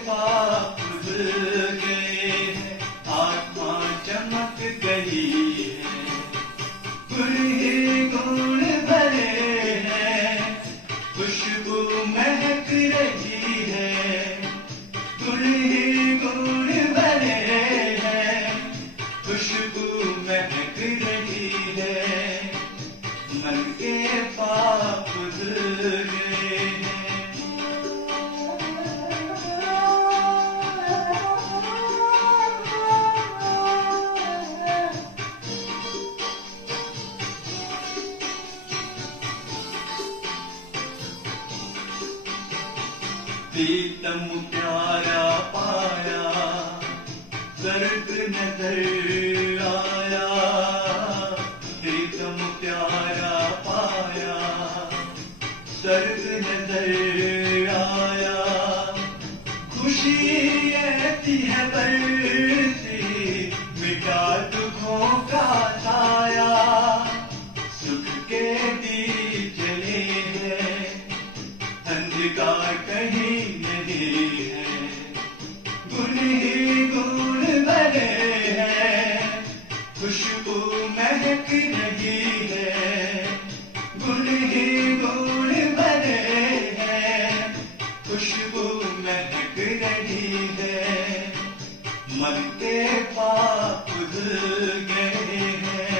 पाप धुल गए हैं, आत्मा चमक गई है। गुण ही गुण भरे हैं, खुशबू महक रही है। गुण ही गुण भरे हैं, खुशबू महक रही है। मन के पाप धुल गए हैं। प्रीतम प्यारा पाया, स्वर्ग नजर आया। प्रीतम प्यारा पाया, स्वर्ग नजर आया। खुशी ऐसी है बरसी, मिटा दुखों का छाया। सुख के दीप जले हैं, अंधकार कहीं नहीं है। गुण ही गुण भरे हैं, खुशबू महक रही है। गुण ही गुण भरे हैं, खुशबू महक रही है। मन के पाप धुल गए हैं।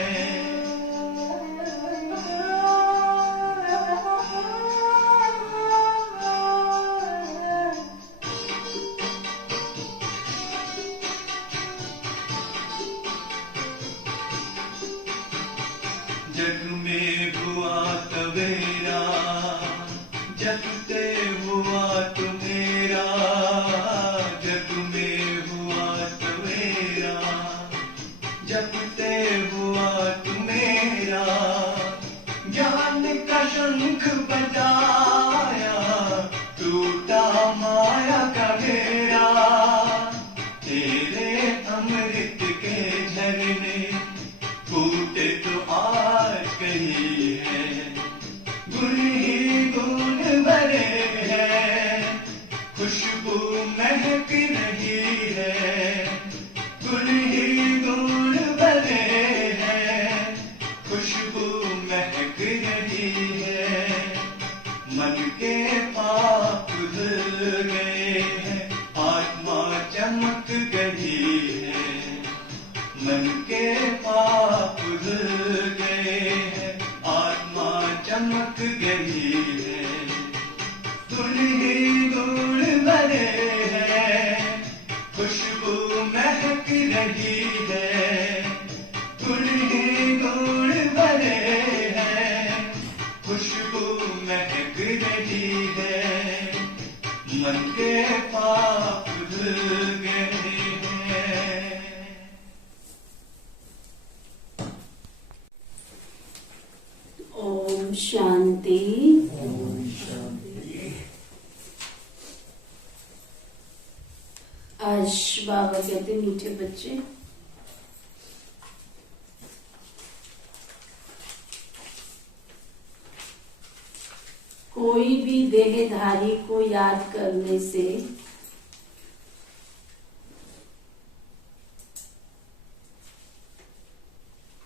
जग में हुआ सवेरा, जग से हुआ तू मेरा। जग में हुआ सवेरा, जग से हुआ तू मेरा। ज्ञान का शंख बजाया, टूटा माया का घेरा। तेरे अमृत के झरने फूटे तो आज कहीं है। गुण ही गुण भरे हैं, खुशबू महक रही है। गुण ही गुण भरे हैं, खुशबू महक रही है। मन के पाप धुल गए हैं, आत्मा चमक गई है। मन के पाप धुल गए हैं, आत्मा चमक गई है। गुण ही गुण भरे हैं, खुशबू महक रही है। गुण ही गुण भरे हैं, खुशबू महक रही है। मन के पाप धुल गए हैं। ओम शांति। आज बाबा कहते मीठे बच्चे, कोई भी देहधारी को याद करने से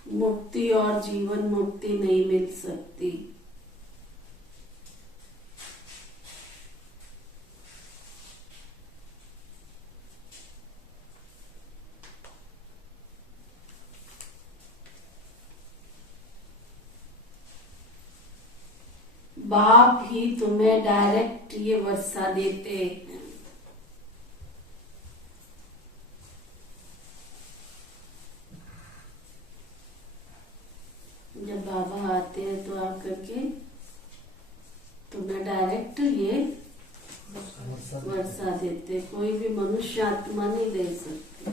मुक्ति और जीवन मुक्ति नहीं मिल सकती। बाप ही तुम्हें डायरेक्ट ये वर्षा देते हैं। जब बाबा आते हैं तो आकर के तुम्हें डायरेक्ट ये वर्षा देते, कोई भी मनुष्य आत्मा नहीं दे सकती।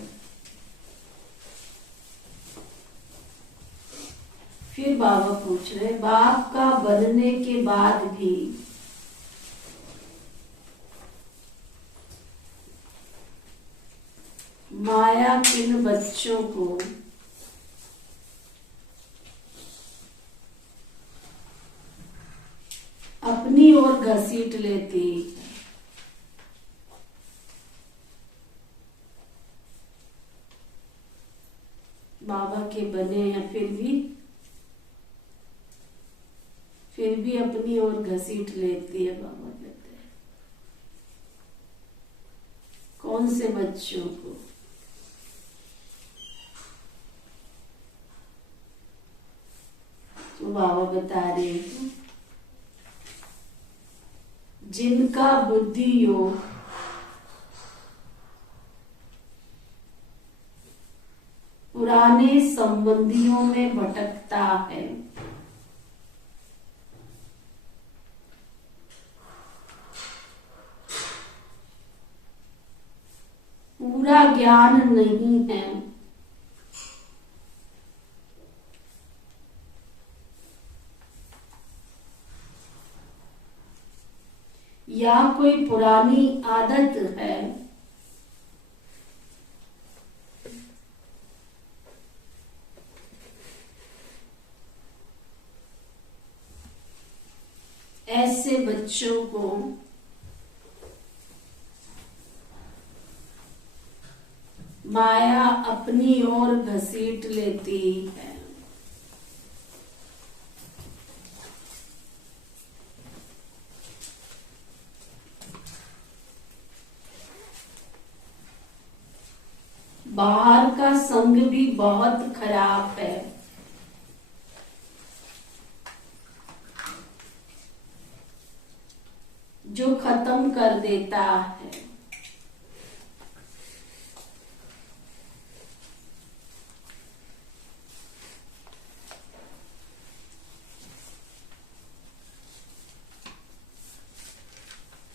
फिर बाबा पूछ रहे, बाप का बनने के बाद भी माया किन बच्चों को अपनी ओर घसीट लेती। बाबा के बने हैं, फिर भी अपनी ओर घसीट लेती है। बाबा कहते हैं कौन से बच्चों को? तो बाबा बता रहे हैं जिनका बुद्धि योग पुराने संबंधियों में भटकता है, पूरा ज्ञान नहीं है, या कोई पुरानी आदत है, ऐसे बच्चों को माया अपनी ओर घसीट लेती है। बाहर का संग भी बहुत खराब है, जो खत्म कर देता है।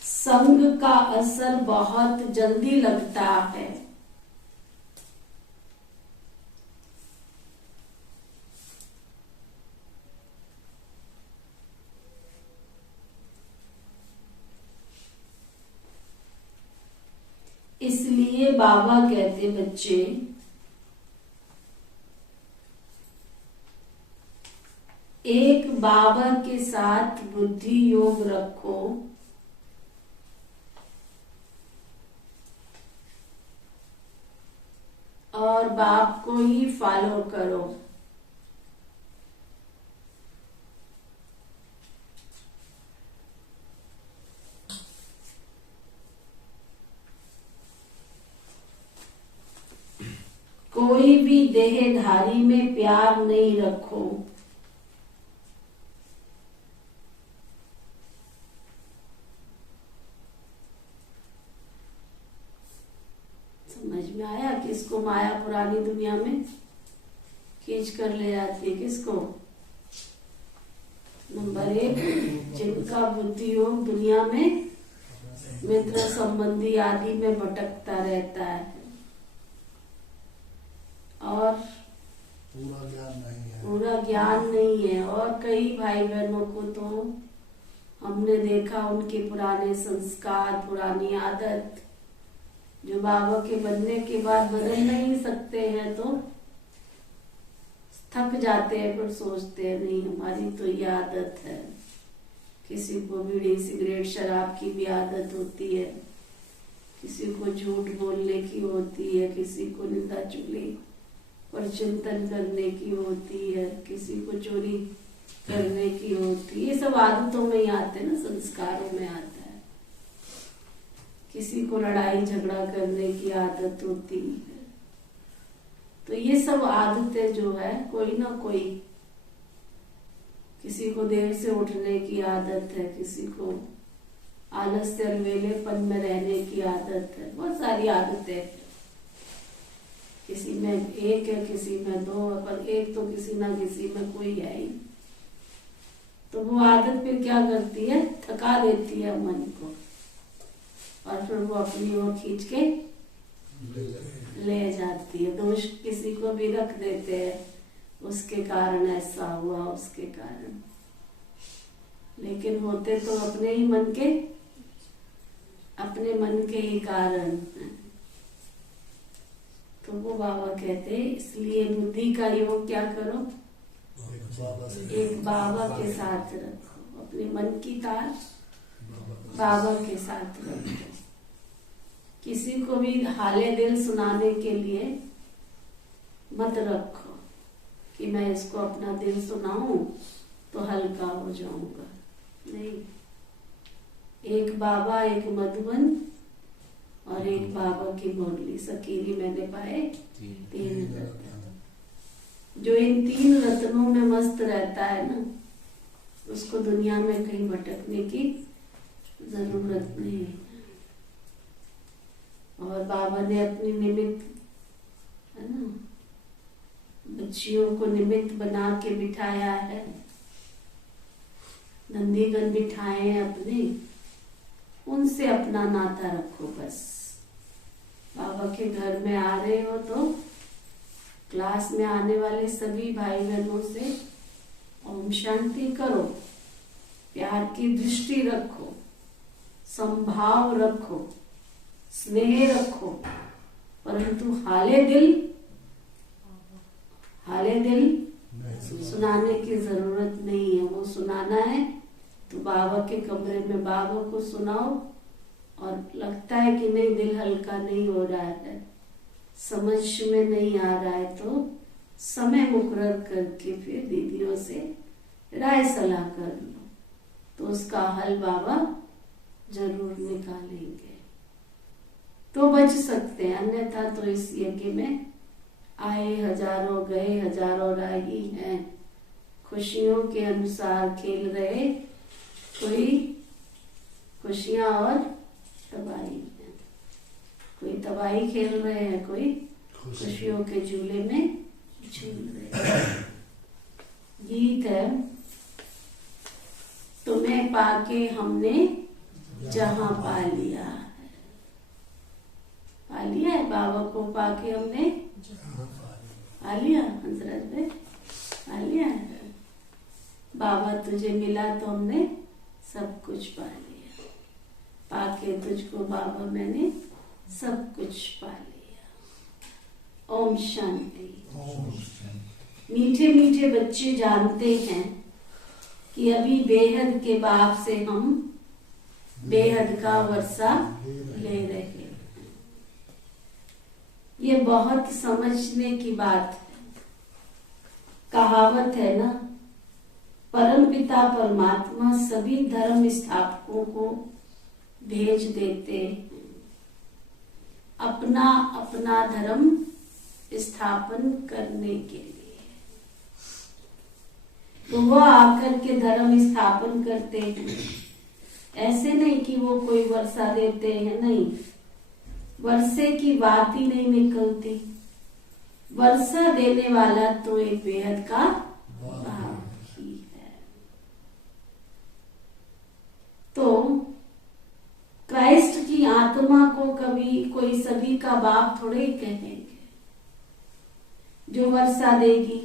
संग का असर बहुत जल्दी लगता है, इसलिए बाबा कहते बच्चे एक बाबा के साथ बुद्धि योग रखो, और बाप को ही फॉलो करो। कोई भी देहधारी में प्यार नहीं रखो, समझ में आया? किसको माया पुरानी दुनिया में खींच कर ले जाती है? किसको? नंबर 1, जिनका बुद्धि योग दुनिया में मित्र संबंधी आदि में भटकता रहता है और पूरा ज्ञान नहीं है। और कई भाई बहनों को तो हमने देखा उनके पुराने संस्कार, पुरानी आदत जो बाबा के बनने के बाद बदल नहीं सकते हैं, तो थक जाते हैं, पर सोचते हैं नहीं हमारी तो ये आदत है। किसी को बीड़ी सिगरेट शराब की भी आदत होती है, किसी को झूठ बोलने की होती है, किसी को निंदा चुगली और चिंतन करने की होती है, किसी को चोरी करने की होती है। ये सब आदतों में ही आते हैं ना, संस्कारों में आता है। किसी को लड़ाई झगड़ा करने की आदत होती है। तो ये सब आदतें जो है कोई ना कोई, किसी को देर से उठने की आदत है, किसी को आलस्य अलवेलेपन में रहने की आदत है, बहुत सारी आदतें हैं। किसी में एक है, किसी में 2, पर एक तो किसी ना किसी में कोई है ही। तो वो आदत फिर क्या करती है? थका देती है मन को, और फिर वो अपनी ओर खींच के ले जाती है। दोष किसी को भी रख देते हैं, उसके कारण ऐसा हुआ, उसके कारण, लेकिन होते तो अपने ही मन के, अपने मन के ही कारण हैं। तो वो बाबा कहते हैं इसलिए बुद्धि का योग क्या करो? एक बाबा के साथ रखो, अपने मन की तार बाबा के साथ रखो। किसी को भी हाले दिल सुनाने के लिए मत रखो कि मैं इसको अपना दिल सुनाऊं तो हल्का हो जाऊंगा। नहीं, एक बाबा, एक मधुबन और एक बाबा की मुरली, सकीरी मैंने पाए 3 रत्न। जो इन 3 रत्नों में मस्त रहता है ना, उसको दुनिया में कहीं भटकने की जरूरत नहीं है। और बाबा ने अपनी निमित्त, है ना, बच्चियों को निमित्त बना के बिठाया है, नंदीगण बिठाए हैं अपने, उनसे अपना नाता रखो बस। बाबा के घर में आ रहे हो तो क्लास में आने वाले सभी भाई बहनों से ओम शांति करो, प्यार की दृष्टि रखो, संभाव रखो, स्नेह रखो, परंतु हाले दिल सुनाने की जरूरत नहीं है। वो सुनाना है तो बाबा के कमरे में बाबा को सुनाओ, और लगता है कि नहीं, दिल हल्का नहीं हो रहा है, समझ में नहीं आ रहा है, तो समय मुकर्रर करके फिर दीदियों से राय सलाह कर लो, तो उसका हल बाबा जरूर निकालेंगे, तो बच सकते हैं। अन्यथा तो इस यज्ञ में आए हजारों, गए हजारों राही हैं, खुशियों के अनुसार खेल रहे, कोई खुशियां और तबाही है, कोई तबाही खेल रहे हैं, कोई खुशियों के झूले में झूल रहे हैं। गीत है, तुम्हें पाके हमने जहां पा लिया है, पा लिया है बाबा को, पाके हमने पा लिया, हंसराज भाई पा लिया है। बाबा तुझे मिला तो हमने सब कुछ पा लिया, पाके तुझको बाबा मैंने सब कुछ पा लिया। ओम शांति। मीठे मीठे बच्चे जानते हैं कि अभी बेहद के बाप से हम बेहद का वर्षा ले रहे हैं। ये बहुत समझने की बात है। कहावत है ना, परम पिता परमात्मा सभी धर्म स्थापकों को भेज देते हैं अपना अपना धर्म स्थापन करने के लिए, तो वह आकर के धर्म स्थापन करते हैं। ऐसे नहीं कि वो कोई वर्षा देते हैं, नहीं, वर्षे की बात ही नहीं निकलती। वर्षा देने वाला तो एक बेहद का बाप ही है। तो क्राइस्ट की आत्मा को कभी कोई सभी का बाप थोड़े ही कहेंगे। जो वर्षा देगी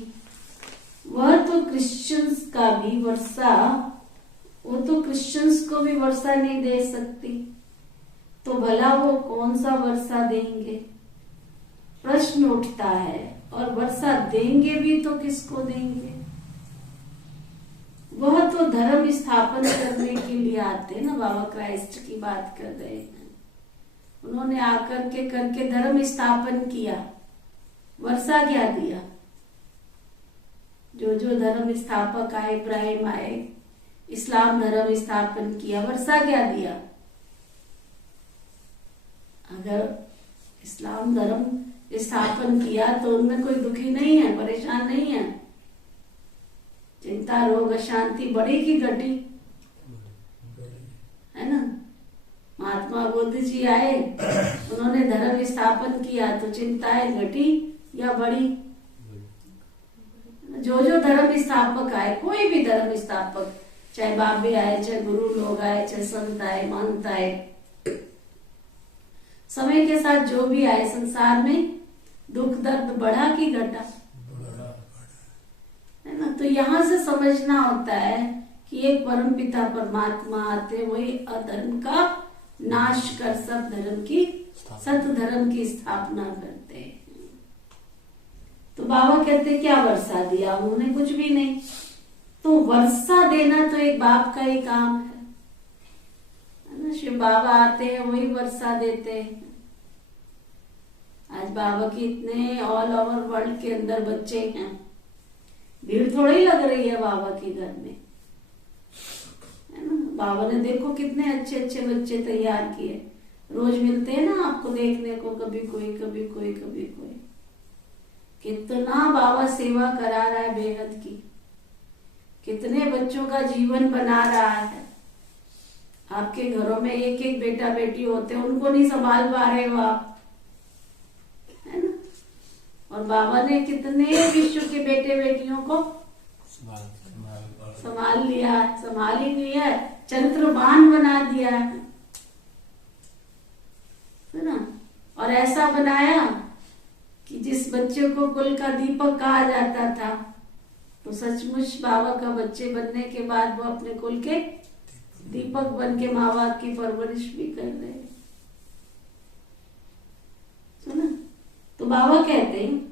वह तो क्रिश्चियंस का भी वर्षा, वो तो क्रिश्चियंस को भी वर्षा नहीं दे सकती, तो भला वो कौन सा वर्षा देंगे? प्रश्न उठता है। और वर्षा देंगे भी तो किसको देंगे? वह तो धर्म स्थापन करने के लिए आते हैं ना। बाबा क्राइस्ट की बात कर रहे हैं, उन्होंने आकर के करके धर्म स्थापन किया, वर्षा क्या दिया? जो जो धर्म स्थापक आए, इब्राहिम आए, इस्लाम धर्म स्थापन किया, वर्षा क्या दिया? अगर इस्लाम धर्म स्थापन किया तो उनमें कोई दुखी नहीं है, परेशान नहीं है। चिंता, रोग, अशांति बढ़ी की घटी? है ना। महात्मा बुद्ध जी आए, उन्होंने धर्म स्थापन किया तो चिंताएं घटी या बढ़ी? जो जो धर्म स्थापक आए, कोई भी धर्म स्थापक, चाहे बाबे आए, चाहे गुरु लोग आए, चाहे संत आए, महंत आए, समय के साथ जो भी आए, संसार में दुख दर्द बढ़ा कि घटा? है ना। तो यहाँ से समझना होता है कि एक परम पिता परमात्मा आते, वही अधर्म का नाश कर सब धर्म की, सत धर्म की स्थापना करते हैं। तो बाबा कहते क्या वर्षा दिया? उन्होंने कुछ भी नहीं। तो वर्षा देना तो एक बाप का ही काम है ना। शिव बाबा आते हैं, वही वर्षा देते हैं। आज बाबा के इतने ऑल ओवर वर्ल्ड के अंदर बच्चे हैं, भीड़ थोड़ी लग रही है बाबा के घर में, है ना। बाबा ने देखो कितने अच्छे अच्छे बच्चे तैयार किए, रोज मिलते हैं ना आपको देखने को, कभी कोई कभी कोई कभी कोई। कितना बाबा सेवा करा रहा है बेहद की, कितने बच्चों का जीवन बना रहा है। आपके घरों में एक एक बेटा बेटी होते हैं, उनको नहीं संभाल पा रहे हो आप, है ना। और बाबा ने कितने विश्व के बेटे बेटियों को संभाल लिया, संभाल ही लिया, चरित्रवान बना दिया है ना। और ऐसा बनाया कि जिस बच्चे को कुल का दीपक कहा जाता था, तो सचमुच बाबा का बच्चे बनने के बाद वो अपने कुल के दीपक बन के माँ बाप की परवरिश भी कर रहे हैं, सुना। तो बाबा कहते हैं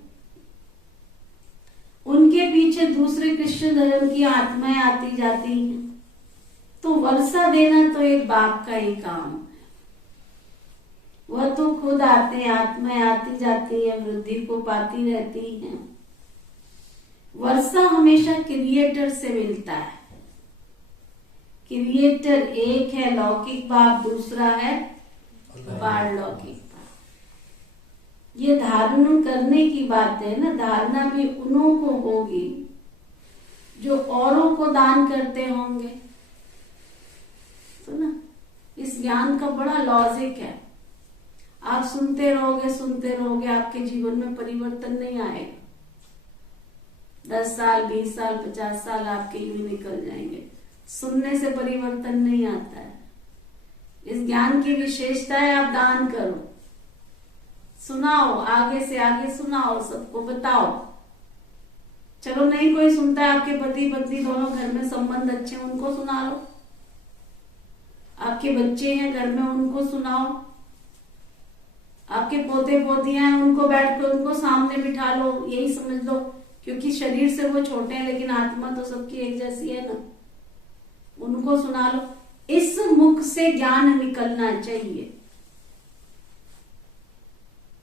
उनके पीछे दूसरे कृष्ण धर्म की आत्माएं आती जाती हैं, तो वर्षा देना तो एक बाप का ही काम है। वह तो खुद आते हैं, आत्माएं आती जाती है, वृद्धि को पाती रहती हैं। वर्षा हमेशा क्रिएटर से मिलता है। क्रिएटर एक है लौकिक बाप, दूसरा है पारलौकिक बाप। ये धारण करने की बात है ना, धारणा भी उन्हों को होगी जो औरों को दान करते होंगे, सुना। इस ज्ञान का बड़ा लॉजिक है। आप सुनते रहोगे, आपके जीवन में परिवर्तन नहीं आएगा। 10 साल 20 साल 50 साल आपके यूं निकल जाएंगे, सुनने से परिवर्तन नहीं आता है। इस ज्ञान की विशेषता है आप दान करो, सुनाओ, आगे से आगे सुनाओ, सबको बताओ। चलो नहीं कोई सुनता है, आपके पति पत्नी दोनों घर में संबंध अच्छे, उनको सुना लो। आपके बच्चे हैं घर में, उनको सुनाओ। आपके पोते पोतियां हैं, उनको बैठ कर उनको सामने बिठा लो, यही समझ लो। क्योंकि शरीर से वो छोटे हैं लेकिन आत्मा तो सबकी एक जैसी है ना, उनको सुना लो। इस मुख से ज्ञान निकलना चाहिए,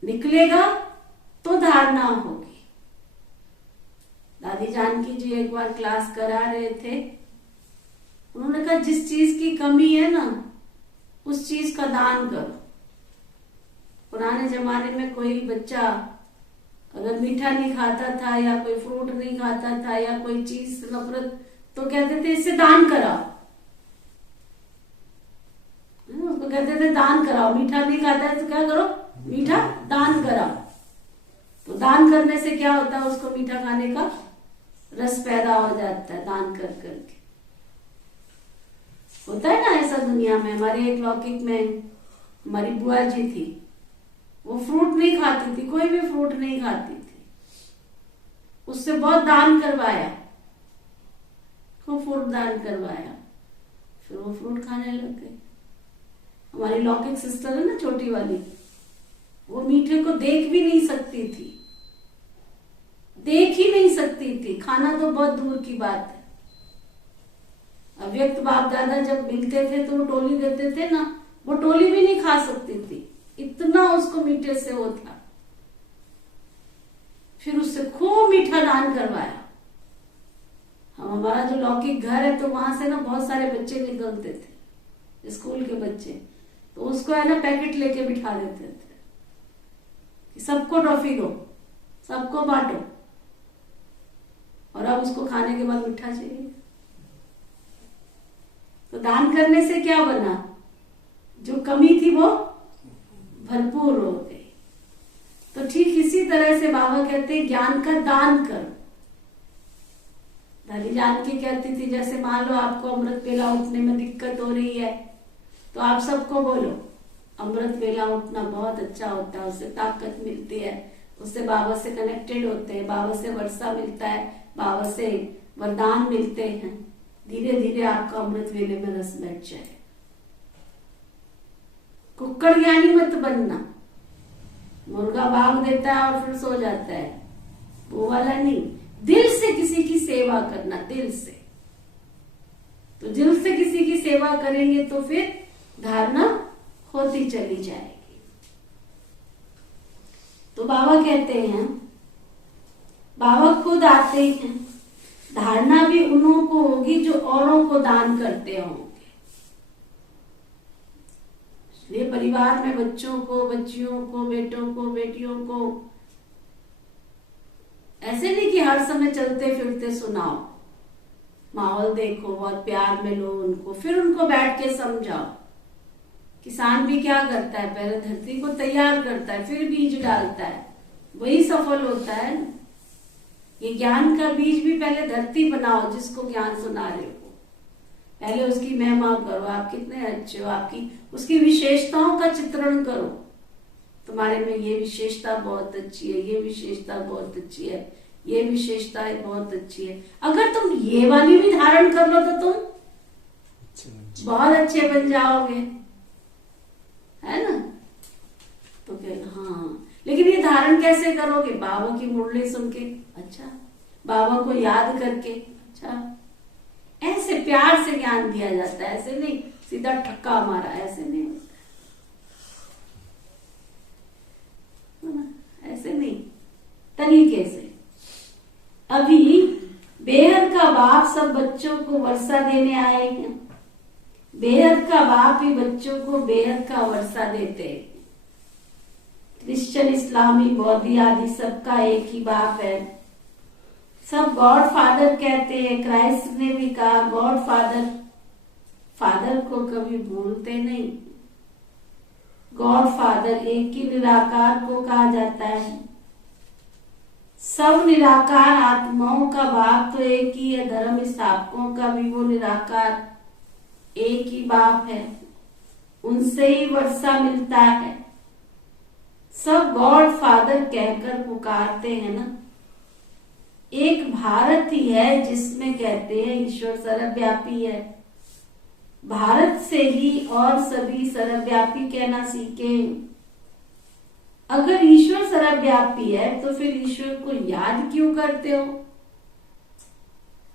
निकलेगा तो धारणा होगी। दादी जानकी जी एक बार क्लास करा रहे थे, उन्होंने कहा जिस चीज की कमी है ना, उस चीज का दान करो। पुराने जमाने में कोई बच्चा अगर मीठा नहीं खाता था या कोई फ्रूट नहीं खाता था या कोई चीज से नफरत, तो कहते थे इससे दान कराओ, उसको कहते थे दान कराओ। मीठा नहीं खाता है तो क्या करो, मीठा दान कराओ। तो दान करने से क्या होता है, उसको मीठा खाने का रस पैदा हो जाता है दान कर करके। होता है ना ऐसा दुनिया में। हमारे एक लौकिक में हमारी बुआ जी थी, वो फ्रूट नहीं खाती थी, कोई भी फ्रूट नहीं खाती थी। उससे बहुत दान करवाया, खूब फ्रूट दान करवाया, फिर वो फ्रूट खाने लग गई। हमारी लौकिक सिस्टर है ना छोटी वाली, वो मीठे को देख भी नहीं सकती थी, देख ही नहीं सकती थी, खाना तो बहुत दूर की बात है। अव्यक्त बाप दादा जब मिलते थे तो वो टोली देते थे ना, वो टोली भी नहीं खा सकती थी, इतना उसको मीठे से वो था। फिर उससे खूब मीठा दान करवाया। हमारा जो लौकिक घर है तो वहां से ना बहुत सारे बच्चे निकलते थे, स्कूल के बच्चे, तो उसको है ना पैकेट लेके बिठा देते थे कि सबको टॉफी दो, सबको बांटो, और अब उसको खाने के बाद मीठा चाहिए। तो दान करने से क्या बना, जो कमी थी वो भरपूर हो गई। तो ठीक इसी तरह से बाबा कहते हैं ज्ञान का दान करो। दादी जानकी कहती थी जैसे मान लो आपको अमृत वेला उठने में दिक्कत हो रही है, तो आप सबको बोलो अमृत वेला उठना बहुत अच्छा होता है, उससे ताकत मिलती है, उससे बाबा से कनेक्टेड होते हैं, बाबा से वर्षा मिलता है, बाबा से वरदान मिलते हैं। धीरे धीरे आपका अमृत वेले में रस बैठ जाए। कुक्कड़ ज्ञानी मत बनना, मुर्गा भाग देता है और फिर सो जाता है, वो वाला नहीं। दिल से किसी की सेवा करना, दिल से। तो दिल से किसी की सेवा करेंगे तो फिर धारणा होती चली जाएगी। बाबा कहते हैं, बाबा खुद आते हैं, धारणा भी उन्हों को होगी जो औरों को दान करते होंगे। इसलिए परिवार में बच्चों को, बच्चियों को, बेटों को, बेटियों को ऐसे नहीं कि हर समय चलते फिरते सुनाओ, माहौल देखो, बहुत प्यार में लो उनको, फिर उनको बैठ के समझाओ। किसान भी क्या करता है, पहले धरती को तैयार करता है, फिर बीज डालता है, वही सफल होता है ना। ये ज्ञान का बीज भी पहले धरती बनाओ, जिसको ज्ञान सुना रहे हो, पहले उसकी महिमा करो, आप कितने अच्छे हो, आपकी उसकी विशेषताओं का चित्रण करो। तुम्हारे में ये विशेषता बहुत अच्छी है, ये विशेषता बहुत अच्छी है, ये विशेषता बहुत अच्छी है। अगर तुम ये वाली भी धारण कर लो तो तुम बहुत अच्छे बन जाओगे, है ना। तो क्या, हाँ, लेकिन ये धारण कैसे करोगे? बाबा की मुरली सुन के, अच्छा, बाबा को याद करके, अच्छा, ऐसे प्यार से ज्ञान दिया जाता है, ऐसे नहीं सीधा ठक्का मारा, ऐसे नहीं, ऐसे नहीं, तरीके से। अभी बेहद का बाप सब बच्चों को वर्षा देने आए हैं, बेहद का बाप ही बच्चों को बेहद का वर्षा देते हैं। क्रिश्चियन, इस्लामी, बौद्धी आदि सबका एक ही बाप है, सब गॉड फादर कहते हैं। क्राइस्ट ने भी कहा गॉड फादर, फादर को कभी भूलते नहीं। गॉड फादर एक ही निराकार को कहा जाता है। सब निराकार आत्माओं का बाप तो एक ही है, धर्म स्थापकों का भी वो निराकार एक ही बाप है, उनसे ही वर्षा मिलता है। सब गॉड फादर कहकर पुकारते हैं ना। एक भारत ही है जिसमें कहते हैं ईश्वर सर्वव्यापी है। भारत से ही और सभी सर्वव्यापी कहना सीखे। अगर ईश्वर सर्वव्यापी है तो फिर ईश्वर को याद क्यों करते हो,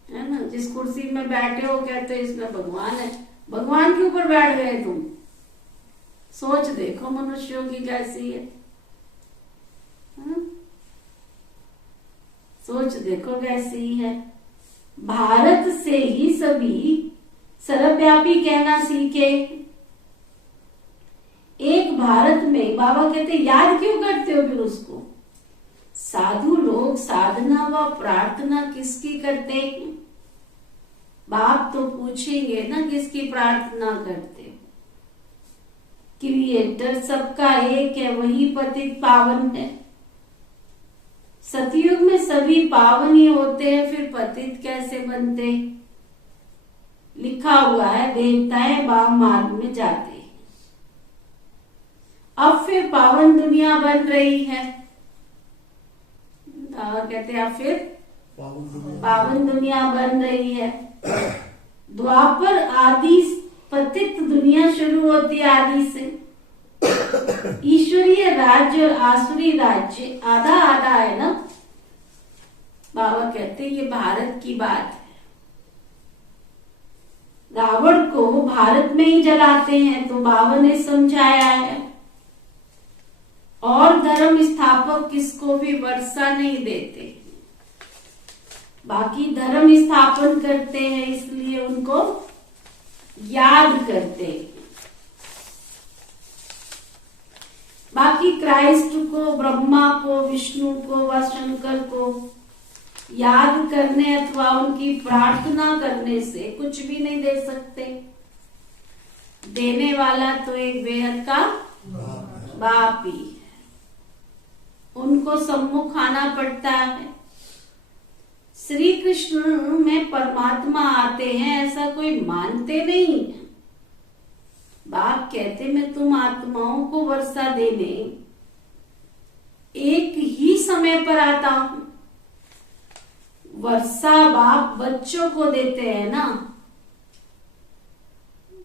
है ना। जिस कुर्सी में बैठे हो कहते हो इसमें भगवान है, भगवान के ऊपर बैठ गए तुम। सोच देखो मनुष्यों की कैसी है, सोच देखो कैसी है। भारत से ही सभी सर्वव्यापी कहना सीखे। एक भारत में बाबा कहते याद क्यों करते हो फिर उसको। साधु लोग साधना व प्रार्थना किसकी करते हैं? बाप तो पूछेंगे ना किसकी प्रार्थना करते हो। क्रिएटर सबका एक है, वही पतित पावन है। सतयुग में सभी पावन ही होते हैं, फिर पतित कैसे बनते? लिखा हुआ है देवताएं वाम मार्ग में जाते हैं। अब फिर पावन दुनिया बन रही है। कहते हैं अब फिर पावन दुनिया बन रही है। द्वापर आदि पतित दुनिया शुरू होती है आदि से। ईश्वरीय राज्य और आसुरी राज्य आधा आधा है ना। बाबा कहते ये भारत की बात है। रावण को भारत में ही जलाते हैं तो बाबा ने समझाया है। और धर्म स्थापक किसको भी वर्षा नहीं देते, बाकी धर्म स्थापन करते हैं, इसलिए उनको याद करते हैं। बाकी क्राइस्ट को, ब्रह्मा को, विष्णु को व शंकर को याद करने अथवा उनकी प्रार्थना करने से कुछ भी नहीं दे सकते। देने वाला तो एक बेहद का बाप ही है, उनको सम्मुख आना पड़ता है। श्री कृष्ण में परमात्मा आते हैं ऐसा कोई मानते नहीं। बाप कहते मैं तुम आत्माओं को वर्षा देने एक ही समय पर आता हूं। वर्षा बाप बच्चों को देते हैं ना,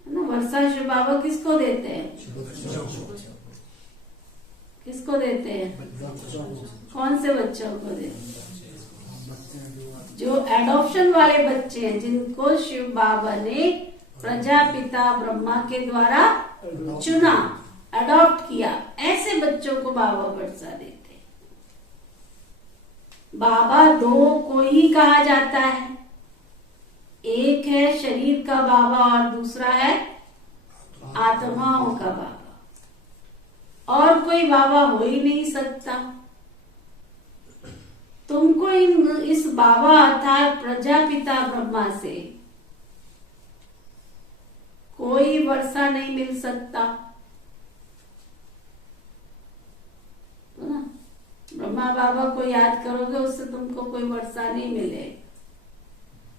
वर्षा शिव बाबा किसको देते हैं? किसको देते हैं? कौन से बच्चों को देते हैं? जो एडॉप्शन वाले बच्चे हैं, जिनको शिव बाबा ने प्रजापिता ब्रह्मा के द्वारा चुना, अडॉप्ट किया, ऐसे बच्चों को बाबा वर्षा देते हैं। बाबा दो को ही कहा जाता है, एक है शरीर का बाबा और दूसरा है आत्माओं का बाबा। और कोई बाबा हो ही नहीं सकता। तुमको इस बाबा अर्थात प्रजापिता ब्रह्मा से कोई वर्षा नहीं मिल सकता, तो ना ब्रह्मा बाबा को याद करोगे उससे तुमको कोई वर्षा नहीं मिले।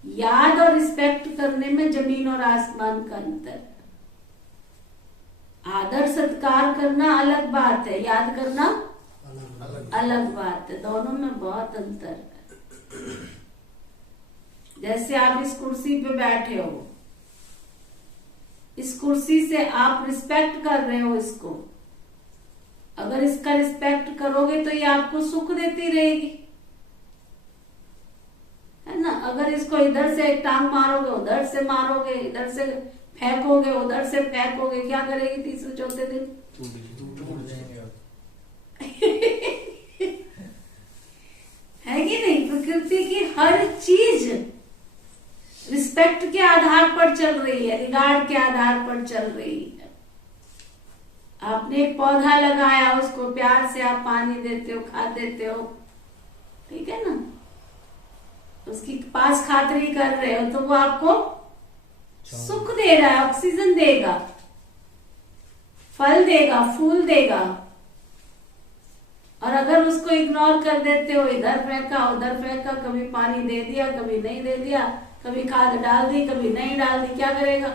याद और रिस्पेक्ट करने में जमीन और आसमान का अंतर है। आदर सत्कार करना अलग बात है, याद करना अलग बात है। दोनों में बहुत अंतर है। जैसे आप इस कुर्सी पे बैठे हो, इस कुर्सी से आप रिस्पेक्ट कर रहे हो इसको, अगर इसका रिस्पेक्ट करोगे तो ये आपको सुख देती रहेगी, है ना। अगर इसको इधर से टांग मारोगे, उधर से मारोगे, इधर से फेंकोगे, उधर से फेंकोगे, क्या करेगी तीसरे चौथे दिन? है कि नहीं? प्रकृति की हर चीज रिस्पेक्ट के आधार पर चल रही है, रिगार्ड के आधार पर चल रही है। आपने एक पौधा लगाया, उसको प्यार से आप पानी देते हो, खाद देते हो, ठीक है ना, उसकी पास खातिरी कर रहे हो, तो वो आपको सुख दे रहा है, ऑक्सीजन देगा, फल देगा, फूल देगा। और अगर उसको इग्नोर कर देते हो, इधर फेंका उधर फेंका, कभी पानी दे दिया कभी नहीं दे दिया, कभी खाद डाल दी कभी नहीं डाल दी, क्या करेगा?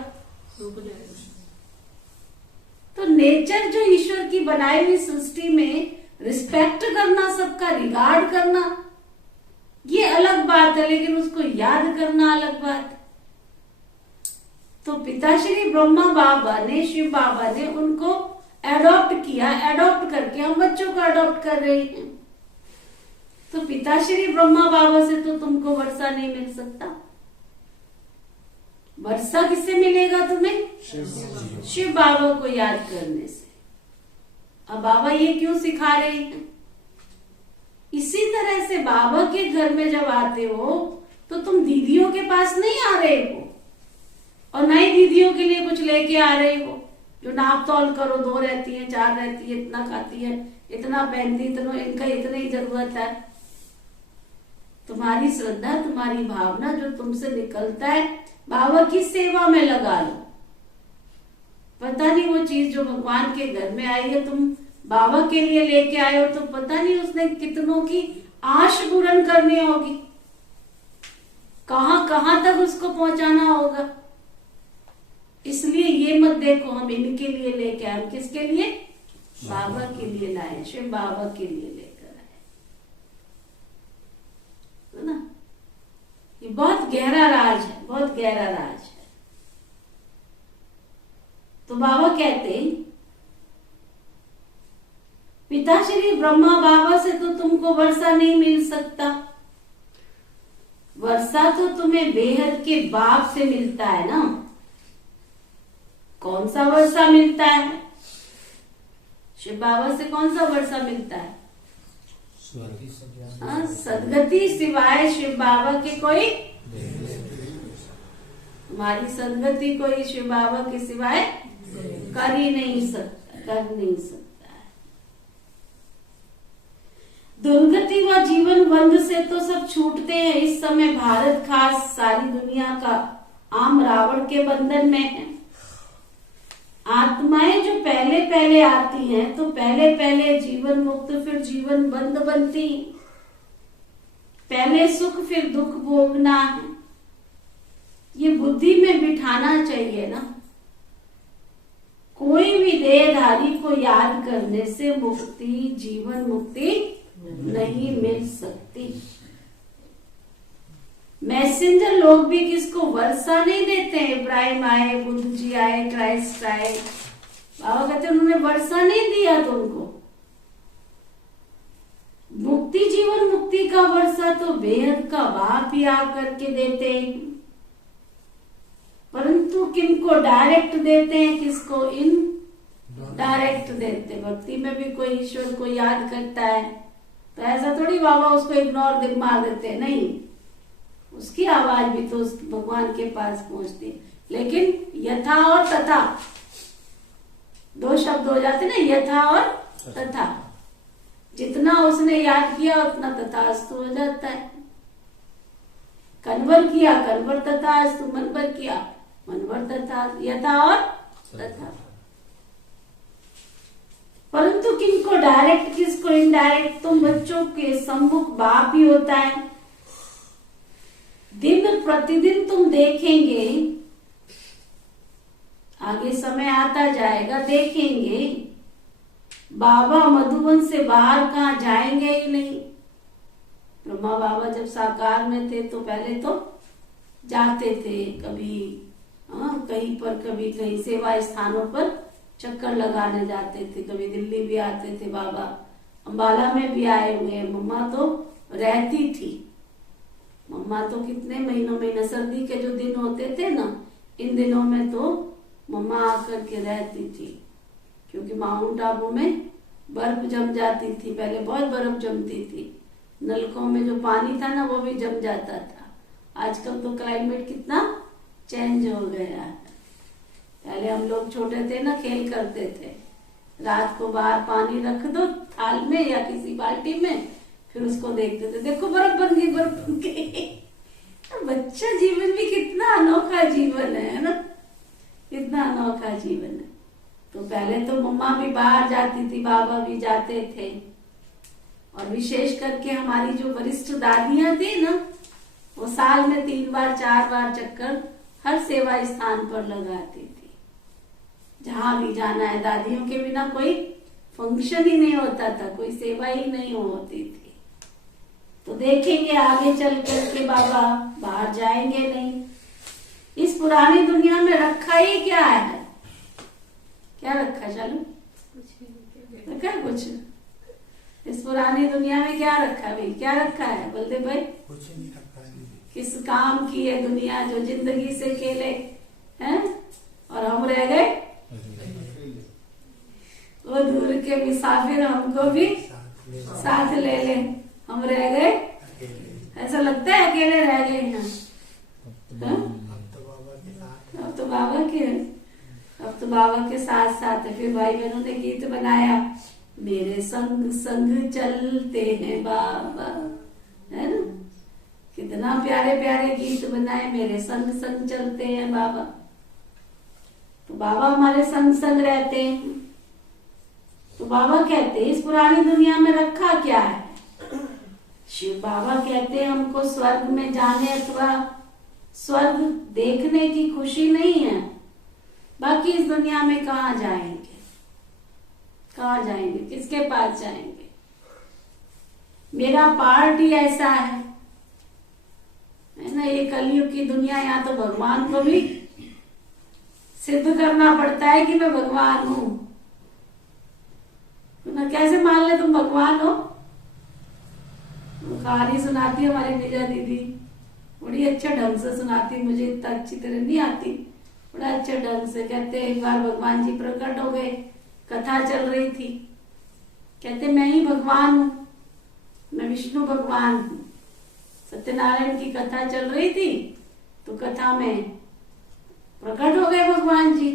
तो नेचर जो ईश्वर की बनाई हुई सृष्टि में रिस्पेक्ट करना, सबका रिगार्ड करना, ये अलग बात है, लेकिन उसको याद करना अलग बात है। तो पिताश्री ब्रह्मा बाबा ने, शिव बाबा ने उनको एडॉप्ट किया, एडॉप्ट करके हम बच्चों को एडॉप्ट कर रहे हैं। तो पिताश्री ब्रह्मा बाबा से तो तुमको वर्षा नहीं मिल सकता। वर्षा किससे मिलेगा तुम्हें? शिव बाबा को याद करने से। अब बाबा ये क्यों सिखा रहे हैं? इसी तरह से बाबा के घर में जब आते हो तो तुम दीदियों के पास नहीं आ रहे हो और ना ही दीदियों के लिए कुछ लेके आ रहे हो जो नाप तौल करो, 2 रहती है, 4 रहती है, इतना खाती है, इतना पहनती, इतना इनका इतनी ही जरूरत है। तुम्हारी श्रद्धा, तुम्हारी भावना जो तुमसे निकलता है, बाबा की सेवा में लगा लो। पता नहीं वो चीज जो भगवान के घर में आई है, तुम बाबा के लिए लेके आए हो, तो पता नहीं उसने कितनों की आश पूर्ण करनी होगी, कहां कहां तक उसको पहुंचाना होगा। इसलिए ये मत देखो हम इनके लिए लेके आए, किसके लिए? बाबा के लिए लाए, शिव बाबा के लिए लेकर आए, है ना। ये बहुत गहरा राज है, बहुत गहरा राज है। तो बाबा कहते हैं, पिताश्री ब्रह्मा बाबा से तो तुमको वर्षा नहीं मिल सकता। वर्षा तो तुम्हें बेहद के बाप से मिलता है ना। कौन सा वर्षा मिलता है? शिव बाबा से कौन सा वर्षा मिलता है? सदगति सिवाय शिव बाबा के कोई, तुम्हारी सदगति कोई शिव बाबा के सिवाय कर ही नहीं सकता, कर नहीं सकता। दुर्गति व जीवन बंध से तो सब छूटते हैं। इस समय भारत खास सारी दुनिया का आम रावण के बंधन में है। आत्माएं जो पहले पहले आती हैं तो पहले पहले जीवन मुक्त फिर जीवन बंद बनती। पहले सुख फिर दुख भोगना है, ये बुद्धि में बिठाना चाहिए ना। कोई भी देहधारी को याद करने से मुक्ति, जीवन मुक्ति नहीं मिल सकती। मैसेंजर लोग भी किसको वर्षा नहीं देते हैं। इब्राहिम आए, बुद्ध जी आए, क्राइस्ट आए, बाबा कहते उन्होंने वर्षा नहीं दिया तुमको। मुक्ति, जीवन मुक्ति का वर्षा तो बेहद का बाप ही आ करके देते हैं, परंतु किनको डायरेक्ट देते हैं, किसको इन डायरेक्ट देते। भक्ति में भी कोई ईश्वर को याद करता है तो ऐसा थोड़ी बाबा उसको इग्नोर मार देते हैं, नहीं, उसकी आवाज भी तो उस भगवान के पास पहुंचती है। लेकिन यथा और तथा दो शब्द हो जाते ना, यथा और तथा। जितना उसने याद किया उतना तथास्तु हो जाता है। कन्वर किया कन्वर तथास्तु, मनवर किया मनवर तथा, यथा और तथा। परंतु किनको डायरेक्ट किसको इनडायरेक्ट, तुम बच्चों के सम्मुख बाप ही होता है। दिन प्रतिदिन तुम देखेंगे, आगे समय आता जाएगा, देखेंगे बाबा मधुबन से बाहर कहाँ जाएंगे ही नहीं। ब्रह्मा बाबा जब साकार में थे तो पहले तो जाते थे, कभी कहीं पर, कभी कहीं सेवा स्थानों पर चक्कर लगाने जाते थे, कभी दिल्ली भी आते थे बाबा, अम्बाला में भी आए हुए। मम्मा तो रहती थी, मम्मा तो कितने महीनों सर्दी के जो दिन होते थे ना, इन दिनों में तो मम्मा आकर के रहती थी, क्योंकि माउंट आबू में बर्फ जम जाती थी, पहले बहुत बर्फ जमती थी, नलकों में जो पानी था ना वो भी जम जाता था। आजकल तो क्लाइमेट कितना चेंज हो गया है। पहले हम लोग छोटे थे ना, खेल करते थे, रात को बाहर पानी रख दो थाल में या किसी बाल्टी में, फिर उसको देखते थे, देखो बर्फ बन गई, बर्फ बन गई। बच्चा जीवन भी कितना अनोखा जीवन है ना, कितना अनोखा जीवन है। तो पहले तो मम्मा भी बाहर जाती थी, बाबा भी जाते थे, और विशेष करके हमारी जो वरिष्ठ दादियां थी ना, वो साल में 3 बार 4 बार चक्कर हर सेवा स्थान पर लगाती थी। जहां भी जाना है, दादियों के बिना कोई फंक्शन ही नहीं होता था, कोई सेवा ही नहीं होती थी। तो देखेंगे आगे चल करके बाबा बाहर जाएंगे नहीं। इस पुरानी दुनिया में रखा ही क्या है, क्या रखा, चलो रखा है कुछ? इस पुरानी दुनिया में क्या रखा है भाई, क्या रखा है बलदेव भाई? कुछ नहीं रखा है। किस काम की है दुनिया जो जिंदगी से खेले हैं, और हम रह गए वो दूर के मुसाफिर, हमको भी साथ ले ले, हम रह गए। ऐसा लगता है अकेले रह गए हैं। अब तो बाबा के साथ साथ है। फिर भाई बहनों ने गीत बनाया, मेरे संग संग चलते हैं बाबा, है ना, कितना प्यारे प्यारे गीत बनाए, मेरे संग संग चलते हैं बाबा। तो बाबा हमारे संग संग रहते हैं। तो बाबा कहते हैं इस पुरानी दुनिया में रखा क्या है? शिव बाबा कहते हैं हमको स्वर्ग में जाने अथवा स्वर्ग देखने की खुशी नहीं है, बाकी इस दुनिया में कहाँ जाएंगे, कहाँ जाएंगे, किसके पास जाएंगे? मेरा पार्ट ही ऐसा है ना, ये कलयुग की दुनिया। यहाँ तो भगवान को भी सिद्ध करना पड़ता है कि मैं भगवान हूं। ना कैसे मान ले तुम भगवान हो? कहानी सुनाती हमारी निजा दीदी, बड़ी अच्छा ढंग से सुनाती, मुझे इतना अच्छी तरह नहीं आती, बड़ा अच्छे ढंग से। कहते एक बार भगवान जी प्रकट हो गए, कथा चल रही थी, कहते मैं ही भगवान हूं, मैं विष्णु भगवान हूं। सत्यनारायण की कथा चल रही थी, तो कथा में प्रकट हो गए भगवान जी,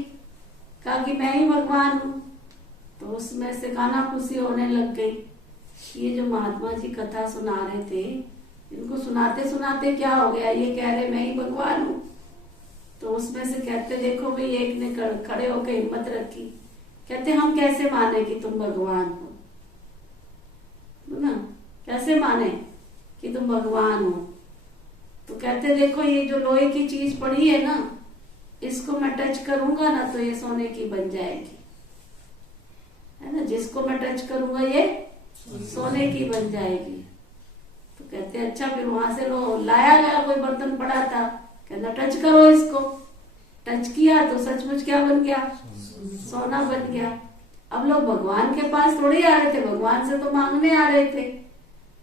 कहा कि मैं ही भगवान हूं। तो उसमें से कानाफूसी होने लग गई। ये जो महात्मा जी कथा सुना रहे थे, इनको सुनाते सुनाते क्या हो गया, ये कह रहे मैं ही भगवान हूं। तो उसमें से कहते देखो भाई, एक ने खड़े होकर हिम्मत रखी, कहते हम कैसे माने कि तुम भगवान हो ना, कैसे माने कि तुम भगवान हो? तो कहते देखो ये जो लोहे की चीज पड़ी है ना, इसको मैं टच करूंगा ना तो ये सोने की बन जाएगी, है ना, जिसको मैं टच करूंगा ये सोने की बन जाएगी। तो कहते अच्छा, फिर वहां से लो लाया गया, कोई बर्तन पड़ा था, कहना टच करो इसको। टच किया तो सचमुच क्या बन गया, सोना बन गया। अब लोग भगवान के पास थोड़ी आ रहे थे, भगवान से तो मांगने आ रहे थे,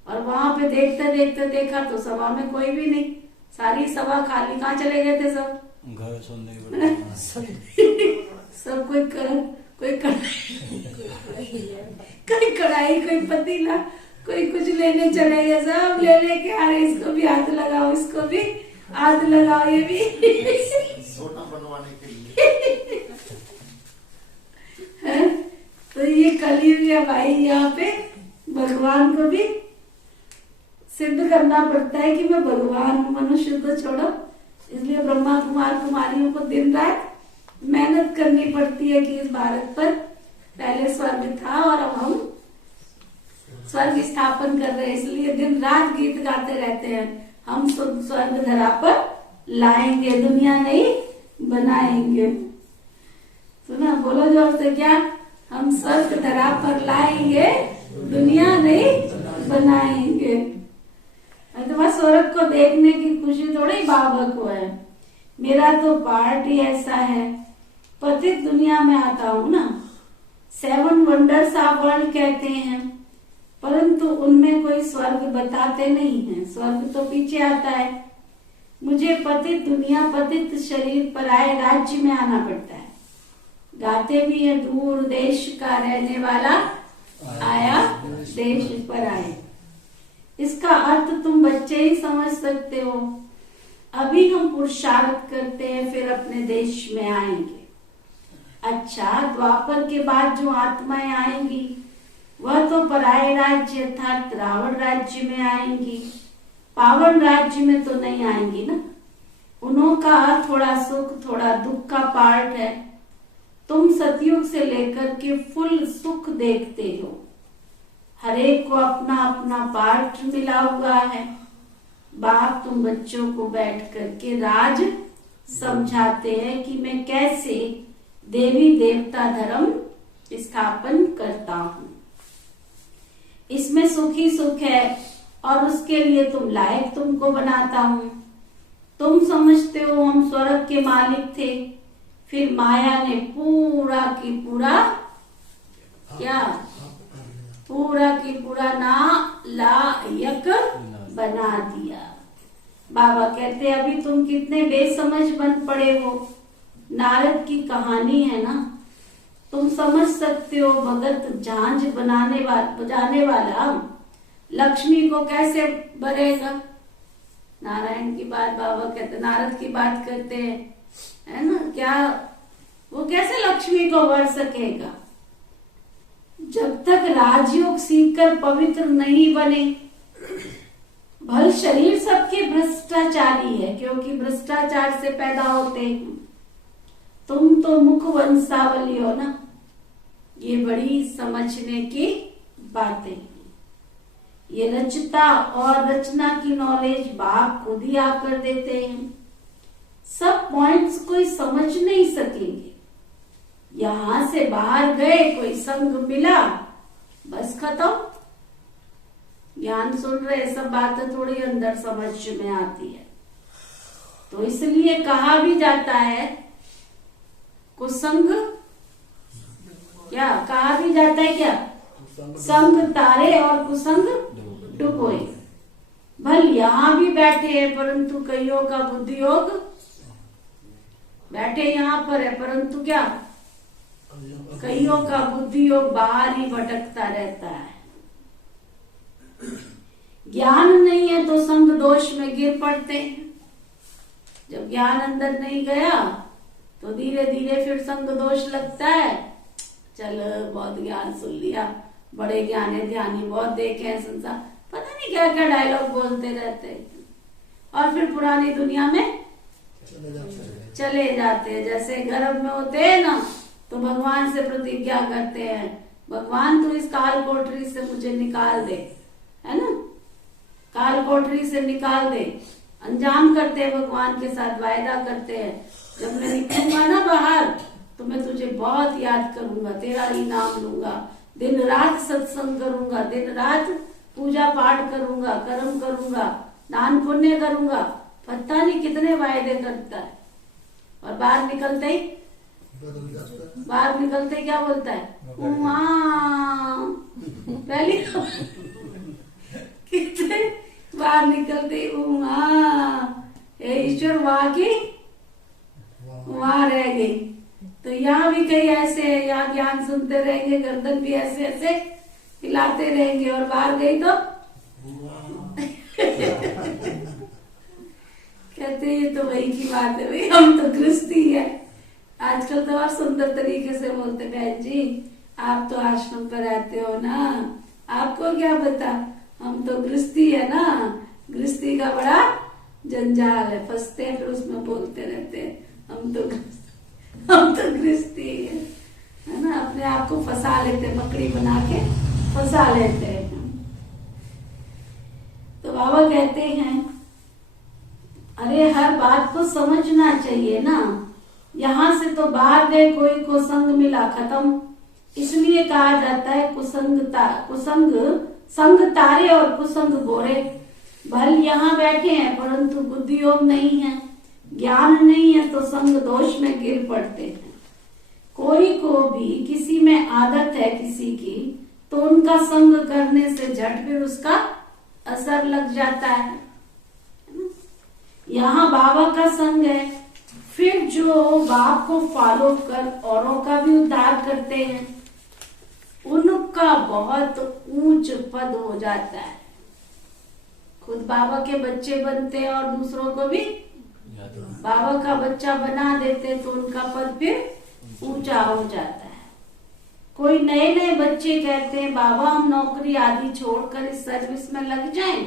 और वहां पे देखते देखते देखा तो सभा में कोई भी नहीं, सारी सभा खाली। कहाँ चले गए थे सब? घर सुनने सब कोई कढ़ाई कोई पतीला, कोई कुछ लेने चले गए, सब ले लेके आ रहे, इसको भी हाथ लगाओ, इसको भी हाथ लगाओ, ये भी सोना बनवाने के लिए। है? तो ये कलयुग है भाई, यहाँ पे भगवान को भी सिद्ध करना पड़ता है कि मैं भगवान हूँ, मनुष्य तो छोड़ो। इसलिए ब्रह्मा कुमार कुमारियों को दिन रात मेहनत करनी पड़ती है कि इस भारत पर पहले स्वर्ग था और अब हम स्वर्ग स्थापन कर रहे हैं। इसलिए दिन रात गीत गाते रहते हैं, हम स्वर्ग धरा पर लाएंगे, दुनिया नहीं बनाएंगे। सुना, बोलो जोर से, क्या हम स्वर्ग धरा पर लाएंगे, दुनिया नहीं बनाएंगे। अथवा स्वर्ग को देखने की खुशी थोड़ी बाबा को है, मेरा तो पार्ट ही ऐसा है, पतित दुनिया में आता हूँ ना। 7 वंडर्स ऑफ वर्ल्ड कहते हैं, परंतु उनमें कोई स्वर्ग बताते नहीं हैं, स्वर्ग तो पीछे आता है। मुझे पतित दुनिया, पतित शरीर पर आए राज्य में आना पड़ता है। गाते भी है, दूर देश का रहने वाला आया देश पर आए। इसका अर्थ तुम बच्चे ही समझ सकते हो। अभी हम पुरुषार्थ करते हैं, फिर अपने देश में आएंगे। अच्छा, द्वापर के बाद जो आत्माएं आएंगी वह तो पराये राज्य अर्थात रावण राज्य में आएंगी, पावन राज्य में तो नहीं आएंगी ना। उन्हों का थोड़ा सुख थोड़ा दुख का पार्ट है। तुम सतयुग से लेकर के फुल सुख देखते हो, हरेक को अपना अपना पार्ट मिला हुआ है। बाप तुम बच्चों को बैठ करके राज समझाते हैं कि मैं कैसे देवी देवता धर्म स्थापन करता हूँ। इसमें सुख ही सुख है और उसके लिए तुम लायक तुमको बनाता हूँ। तुम समझते हो हम स्वर्ग के मालिक थे, फिर माया ने पूरा की पूरा क्या, पूरा की पूरा ना लायक बना दिया। बाबा कहते अभी तुम कितने बेसमझ बन पड़े हो। नारद की कहानी है ना, तुम समझ सकते हो। भगत झांझ बजाने वाला लक्ष्मी को कैसे भरेगा। नारायण की बात बाबा कहते, नारद की बात करते हैं, है ना, क्या वो कैसे लक्ष्मी को भर सकेगा। जब तक राजयोग सीखकर पवित्र नहीं बने। भल शरीर सबके भ्रष्टाचारी है, क्योंकि भ्रष्टाचार से पैदा होते हैं। तुम तो मुख वंशावली हो ना। ये बड़ी समझने की बातें हैं। ये रचता और रचना की नॉलेज बाप खुद ही आकर देते हैं। सब पॉइंट्स कोई समझ नहीं सकेंगे। यहां से बाहर गए, कोई संग मिला, बस खत्म। ज्ञान सुन रहे, सब बातें थोड़ी अंदर समझ में आती है। तो इसलिए कहा भी जाता है कुसंग, क्या कहा भी जाता है, क्या संग तारे और कुसंग डुबोए। भल यहाँ भी बैठे हैं, परंतु कईयों का बुद्धि योग बैठे यहाँ पर है, परंतु क्या कईयों का बुद्धि योग बाहर ही भटकता रहता है। ज्ञान नहीं है तो संग दोष में गिर पड़ते हैं। जब ज्ञान अंदर नहीं गया तो धीरे धीरे फिर संग दोष लगता है। चल बहुत ज्ञान सुन लिया, बड़े ज्ञानी ध्यानी बहुत देखे हैं संसार, पता नहीं क्या क्या डायलॉग बोलते रहते हैं और फिर पुरानी दुनिया में चले जाते हैं। जैसे गर्भ में होते हैं ना तो भगवान से प्रतिज्ञा करते हैं, भगवान तू इस काल कोठरी से मुझे निकाल दे, है ना, काल कोठरी से निकाल दे। अंजाम करते हैं, भगवान के साथ वायदा करते हैं, जब मैं निकलूंगा ना बाहर तो मैं तुझे बहुत याद करूंगा, तेरा ही नाम लूंगा, दिन रात सत्संग करूंगा, दिन रात पूजा पाठ करूंगा, कर्म करूंगा, दान पुण्य करूंगा। पता नहीं कितने वायदे करता है और बाहर निकलते ही क्या बोलता है, पहले कितने बाहर निकलते ही ईश्वर वहां रह गई। तो यहाँ भी कई ऐसे है, यहाँ ज्ञान सुनते रहेंगे, गर्दन भी ऐसे ऐसे हिलाते रहेंगे, और बाहर गई तो कहते ये तो वही की बात है भाई, हम तो गृहस्थी है। आजकल तो और सुंदर तरीके से बोलते, बहन जी आप तो आश्रम पर रहते हो ना, आपको क्या पता, हम तो गृहस्थी है ना, गृहस्थी का बड़ा जंजाल है, फंसते हैं फिर उसमें बोलते रहते हैं हम तो गृहस्थी है ना, अपने आप को फंसा लेते हैं, मकड़ी बना के फंसा लेते हैं। तो बाबा कहते हैं अरे हर बात को समझना चाहिए ना, यहां से तो बाहर गए कोई को संग मिला खत्म, इसलिए कहा जाता है संग तारे और कुसंग गोरे। भल यहाँ बैठे हैं परंतु बुद्धि योग नहीं है, ज्ञान नहीं है तो संग दोष में गिर पड़ते हैं। कोई को भी किसी में आदत है किसी की, तो उनका संग करने से झट फिर उसका असर लग जाता है। यहाँ बाबा का संग है, फिर जो बाप को फॉलो कर औरों का भी उद्धार करते हैं, उनका बहुत ऊंच पद हो जाता है। खुद बाबा के बच्चे बनते हैं और दूसरों को भी बाबा का बच्चा बना देते हैं, तो उनका पद फिर ऊंचा हो जाता है। कोई नए नए बच्चे कहते हैं बाबा हम नौकरी आदि छोड़कर इस सर्विस में लग जाएं।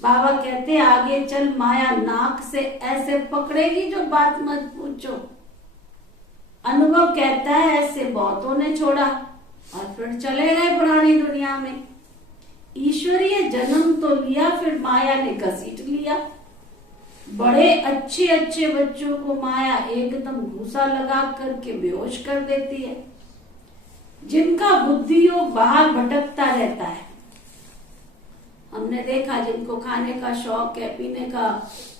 बाबा कहते हैं आगे चल माया नाक से ऐसे पकड़ेगी जो बात मत पूछो। अनुभव कहता है ऐसे बहुतों ने छोड़ा और फिर चले गए पुरानी दुनिया में। ईश्वरीय जन्म तो लिया फिर माया ने घसीट लिया। बड़े अच्छे अच्छे बच्चों को माया एकदम घूसा लगा करके बेहोश कर देती है। जिनका बुद्धि योग बाहर भटकता रहता है, हमने देखा जिनको खाने का शौक है, पीने का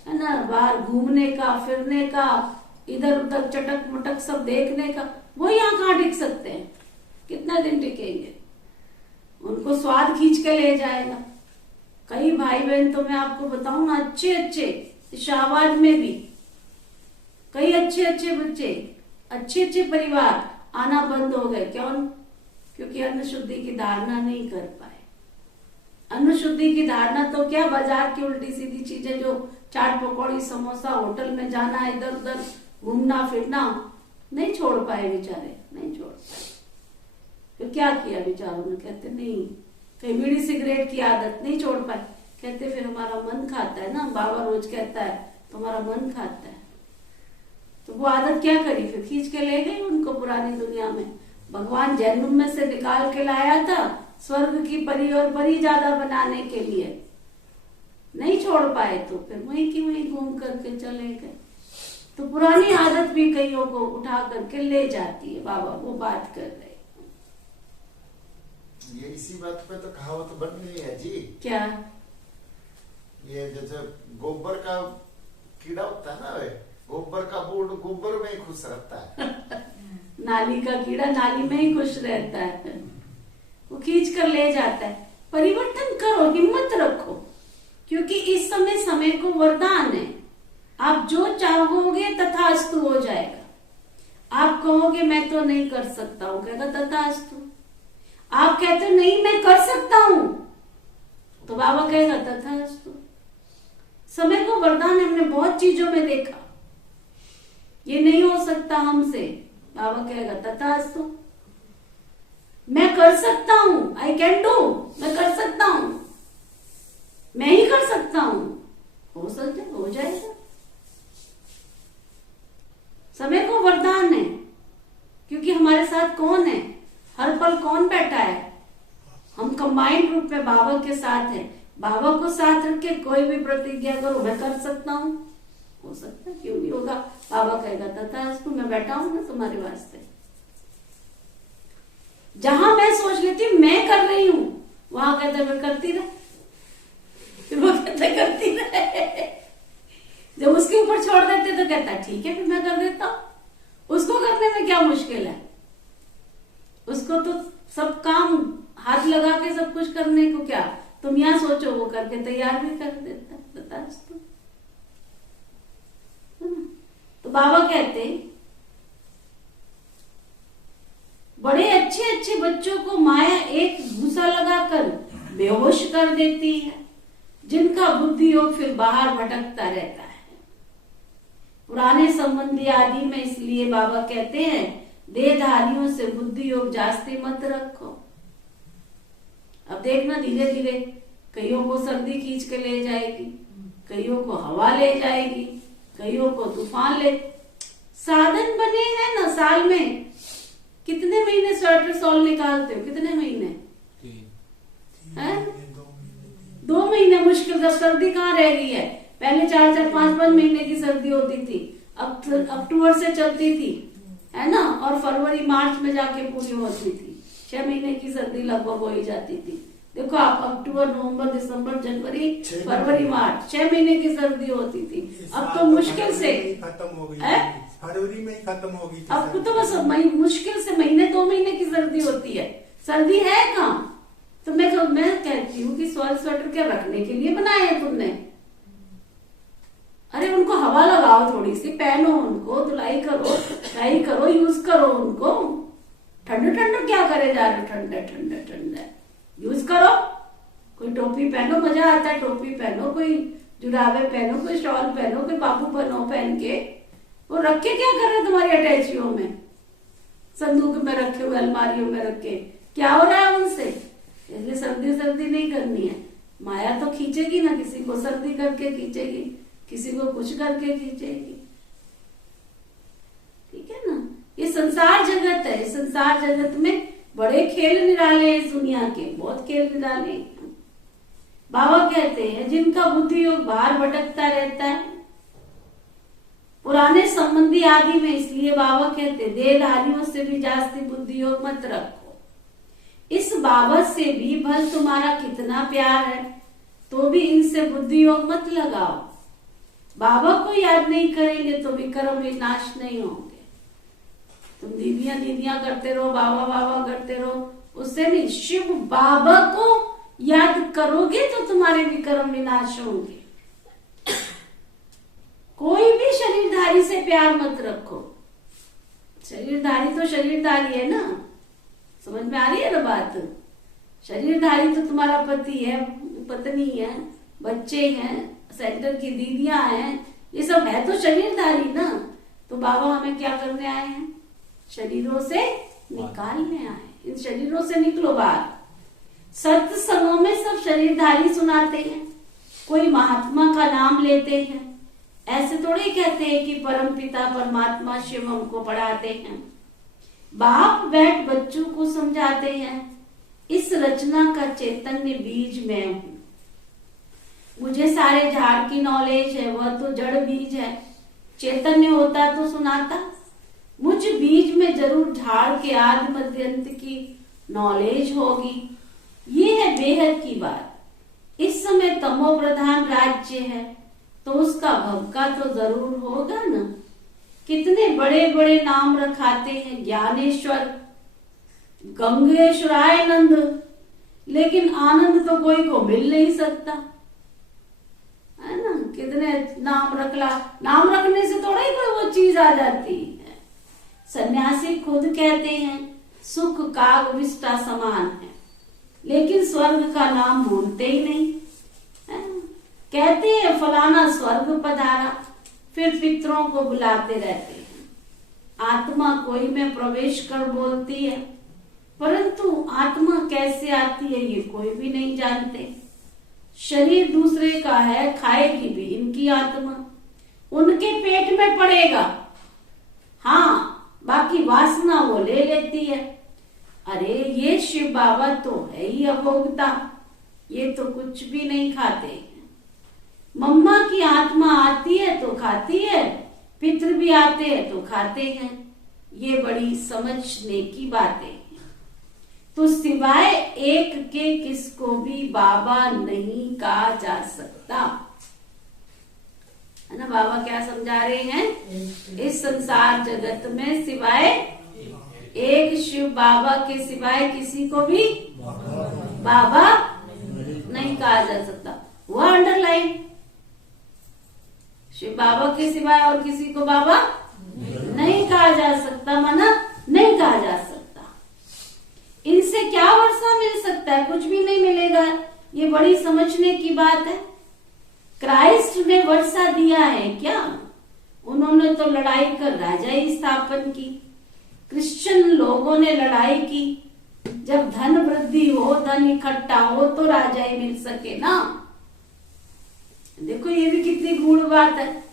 है ना, बाहर घूमने का, फिरने का, इधर उधर चटक मुटक सब देखने का, वो यहाँ कहाँ टिक सकते हैं, कितना दिन टिकेंगे। उनको स्वाद खींच के ले जाएगा। कई भाई बहन तो मैं आपको बताऊं ना, अच्छे अच्छे शाहबाद में भी कई अच्छे अच्छे बच्चे, अच्छे अच्छे परिवार आना बंद हो गए। क्यों? क्योंकि अन्न शुद्धि की धारणा नहीं कर पाए। अन्न शुद्धि की धारणा तो क्या, बाजार की उल्टी सीधी चीजें जो चाट पकौड़ी समोसा होटल में जाना, इधर उधर घूमना फिरना, नहीं छोड़ पाए बेचारे, नहीं छोड़ पाए। तो क्या किया बेचारों ने, कहते नहीं, कहीं बीड़ी सिगरेट की आदत नहीं छोड़ पाए, कहते फिर हमारा मन खाता है ना, बाबा रोज कहता है तुम्हारा मन खाता है। तो वो आदत क्या करी, फिर खींच के ले गई उनको पुरानी दुनिया में। भगवान जहन्नुम में से निकाल के लाया था स्वर्ग की परी और परी ज्यादा बनाने के लिए, नहीं छोड़ पाए तो फिर वहीं की वहीं घूम करके चले गए। तो पुरानी आदत भी कईयों को उठा करके ले जाती है। बाबा वो बात कर रहे, ये इसी बात पे तो कहावत बन गई है जी। क्या? ये जैसे गोबर का कीड़ा होता है ना, वे गोबर का बूढ़ गोबर में ही खुश रहता है। नाली का कीड़ा नाली में ही खुश रहता है, वो खींच कर ले जाता है। परिवर्तन करो, हिम्मत रखो, क्योंकि इस समय को वरदान है। आप जो चाहोगे तथास्तु हो जाएगा। आप कहोगे मैं तो नहीं कर सकता हूं, कहेगा तथास्तु। आप कहते हो नहीं मैं कर सकता हूं, तो बाबा कहेगा तथास्तु। समय को वरदान हमने बहुत चीजों में देखा, ये नहीं हो सकता हमसे, बाबा कहेगा तथास्तु। मैं कर सकता हूं, आई कैन डू, मैं कर सकता हूं, मैं ही कर सकता हूं, हो सकता हो जाएगा। समय को वरदान है, क्योंकि हमारे साथ कौन है, हर पल कौन बैठा है, हम कंबाइंड रूप में बाबा के साथ हैं। बाबा को साथ रख के कोई भी प्रतिज्ञा करो, मैं कर सकता हूं, हो सकता है, क्यों नहीं होगा। बाबा कहेगा तथास्तु, मैं बैठा हूं ना तुम्हारे वास्ते। जहां मैं सोच लेती मैं कर रही हूं, वहां कहते मैं करती रहे, फिर वो कहते करती रहे। जब उसके ऊपर छोड़ देते तो कहता ठीक है फिर मैं कर देता हूं। उसको करने में क्या मुश्किल है, उसको तो सब काम हाथ लगा के सब कुछ करने को क्या, तुम यहां सोचो वो करके तैयार भी कर देता। तथास्तु। तो बाबा कहते बड़े अच्छे अच्छे बच्चों को माया एक घूसा लगाकर बेहोश कर देती है, जिनका बुद्धि योग फिर बाहर भटकता रहता है। पुराने संबंधी आदि में इसलिए बाबा कहते हैं देहधारियों से बुद्धि योग जास्ती मत रखो। अब देखना धीरे धीरे कईयों को सर्दी खींच के ले जाएगी, कईयों को हवा ले जाएगी, कईयों को तूफान ले। साधन बने हैं ना, साल में कितने महीने स्वेटर सॉल निकालते हो? कितने महीने हैं? 2 महीने मुश्किल से। सर्दी कहाँ रह गई है? पहले 4-4, 5-5 महीने की सर्दी होती थी, अब अक्टूबर से चलती थी, है ना, और फरवरी मार्च में जाके पूरी होती थी। 6 महीने की सर्दी लगभग हो ही जाती थी। देखो आप, अक्टूबर, नवंबर, दिसंबर, जनवरी, फरवरी, मार्च, 6 महीने की सर्दी होती थी। अब तो मुश्किल से खत्म हो गई, फरवरी में ही खत्म हो गई। अब तो बस मुश्किल से महीने 2 महीने की सर्दी होती है। सर्दी है कहाँ? तो मैं कहती हूँ कि स्वेटर क्या रखने के लिए बनाए हैं तुमने? अरे उनको हवा लगाओ, थोड़ी सी पहनो, उनको धुलाई करो, ट्राई करो, यूज करो उनको। ठंडे ठंडे क्या करे जा रहे हो? ठंडे ठंडे ठंडे यूज करो। कोई टोपी पहनो, मजा आता है, टोपी पहनो, कोई जुराबे पहनो, कोई शॉल पहनो, कोई बाबू बनो पहन के। वो रख के क्या कर रहे तुम्हारी अटैचियों में, संदूक में रखे हुए, अलमारियों में रखे? क्या हो रहा है उनसे? इसलिए सर्दी नहीं करनी है। माया तो खींचेगी ना, किसी को सर्दी करके खींचेगी, किसी को कुछ करके खींचेगी। ठीक है ना? ये संसार जगत है। संसार जगत में बड़े खेल निराले हैं, इस दुनिया के बहुत खेल निराले हैं। बाबा कहते हैं जिनका बुद्धि योग बाहर भटकता रहता है, पुराने संबंधी आदि में, इसलिए बाबा कहते देहधारियों से भी जास्ती बुद्धि योग मत रखो। इस बाबत से भी भल तुम्हारा कितना प्यार है, तो भी इनसे बुद्धि योग मत लगाओ। बाबा को याद नहीं करेंगे तो भी कर्म विनाश नहीं होंगे। तुम दीदियां करते रहो, बाबा बाबा करते रहो, उससे नहीं। शिव बाबा को याद करोगे तो तुम्हारे भी कर्म विनाश होंगे। कोई भी शरीरधारी से प्यार मत रखो। शरीरधारी तो शरीरधारी है ना, समझ में आ रही है ना बात? शरीरधारी तो तुम्हारा पति है, पत्नी है, बच्चे हैं, सेंटर की दीदियां हैं, ये सब है तो शरीरधारी ना। तो बाबा हमें क्या करने आए हैं? शरीरों से निकालने आए। इन शरीरों से निकलो बाहर। सत्संगों में सब शरीरधारी सुनाते हैं, कोई महात्मा का नाम लेते हैं। ऐसे थोड़ी कहते हैं कि परम पिता परमात्मा शिव हमको पढ़ाते हैं। बाप बैठ बच्चों को समझाते हैं, इस रचना का चैतन्य बीज मैं हूं। मुझे सारे झाड़ की नॉलेज है, वह तो जड़ बीज है। चैतन्य होता तो सुनाता। मुझ बीज में जरूर झाड़ के आदि मध्य अंत की नॉलेज होगी। ये है बेहद की बात। इस समय तमो प्रधान राज्य है तो उसका भक्का तो जरूर होगा ना। कितने बड़े बड़े नाम रखाते हैं, ज्ञानेश्वर, गंगेश्वरायनंद, लेकिन आनंद तो कोई को मिल नहीं सकता, है ना। कितने नाम रखला, नाम रखने से थोड़ा ही कोई वो चीज आ जाती है। सन्यासी खुद कहते हैं सुख काग विष्टा समान है, लेकिन स्वर्ग का नाम भूलते ही नहीं है। कहते हैं फलाना स्वर्ग पधारा, फिर पितरों को बुलाते रहते हैं। आत्मा कोई में प्रवेश कर बोलती है, परंतु आत्मा कैसे आती है ये कोई भी नहीं जानते। शरीर दूसरे का है, खाएगी भी इनकी आत्मा, उनके पेट में पड़ेगा। हाँ, बाकी वासना वो ले लेती है। अरे ये शिव बाबा तो है ही अभोक्ता, ये तो कुछ भी नहीं खाते। मम्मा की आत्मा आती है तो खाती है, पितृ भी आते हैं तो खाते हैं। ये बड़ी समझने की बातें हैं। तो सिवाय एक के किसको भी बाबा नहीं कहा जा सकता, है ना। बाबा क्या समझा रहे हैं? इस संसार जगत में सिवाय एक शिव बाबा के सिवाय किसी को भी बाबा नहीं कहा जा सकता। वह अंडरलाइन, शिव बाबा के सिवाय और किसी को बाबा नहीं कहा जा सकता, माना नहीं कहा जा सकता। से क्या वर्षा मिल सकता है? कुछ भी नहीं मिलेगा। ये बड़ी समझने की बात है। क्राइस्ट ने वर्षा दिया है क्या? उन्होंने तो लड़ाई कर राजाई स्थापन की। क्रिश्चियन लोगों ने लड़ाई की। जब धन वृद्धि हो, धन इकट्ठा हो तो राजाई मिल सके ना। देखो ये भी कितनी गूढ़ बात है।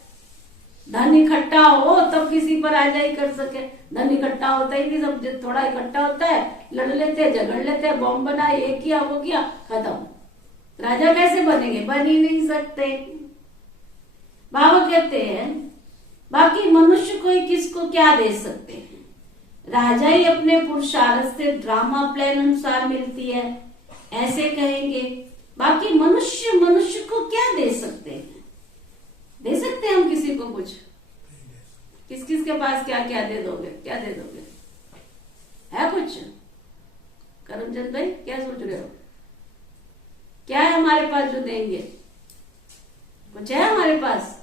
धन इकट्ठा हो तब किसी पर राजाई कर सके। धन इकट्ठा होता ही नहीं, सब थोड़ा इकट्ठा होता है, लड़ लेते हैं, झगड़ लेते हैं, बॉम्ब बना, ये किया वो किया, खत्म। राजा कैसे बनेंगे? बन ही नहीं सकते। बाबा कहते हैं बाकी मनुष्य कोई किसको क्या दे सकते हैं? राजाई अपने पुरुषार्थ से ड्रामा प्लान अनुसार मिलती है, ऐसे कहेंगे। बाकी मनुष्य को क्या दे सकते हैं? दे सकते हैं हम किसी को कुछ? किस किस के पास क्या क्या दे दोगे? क्या दे दोगे? है कुछ? करमचंद भाई क्या सोच रहे हो? क्या है हमारे पास जो देंगे? कुछ है हमारे पास?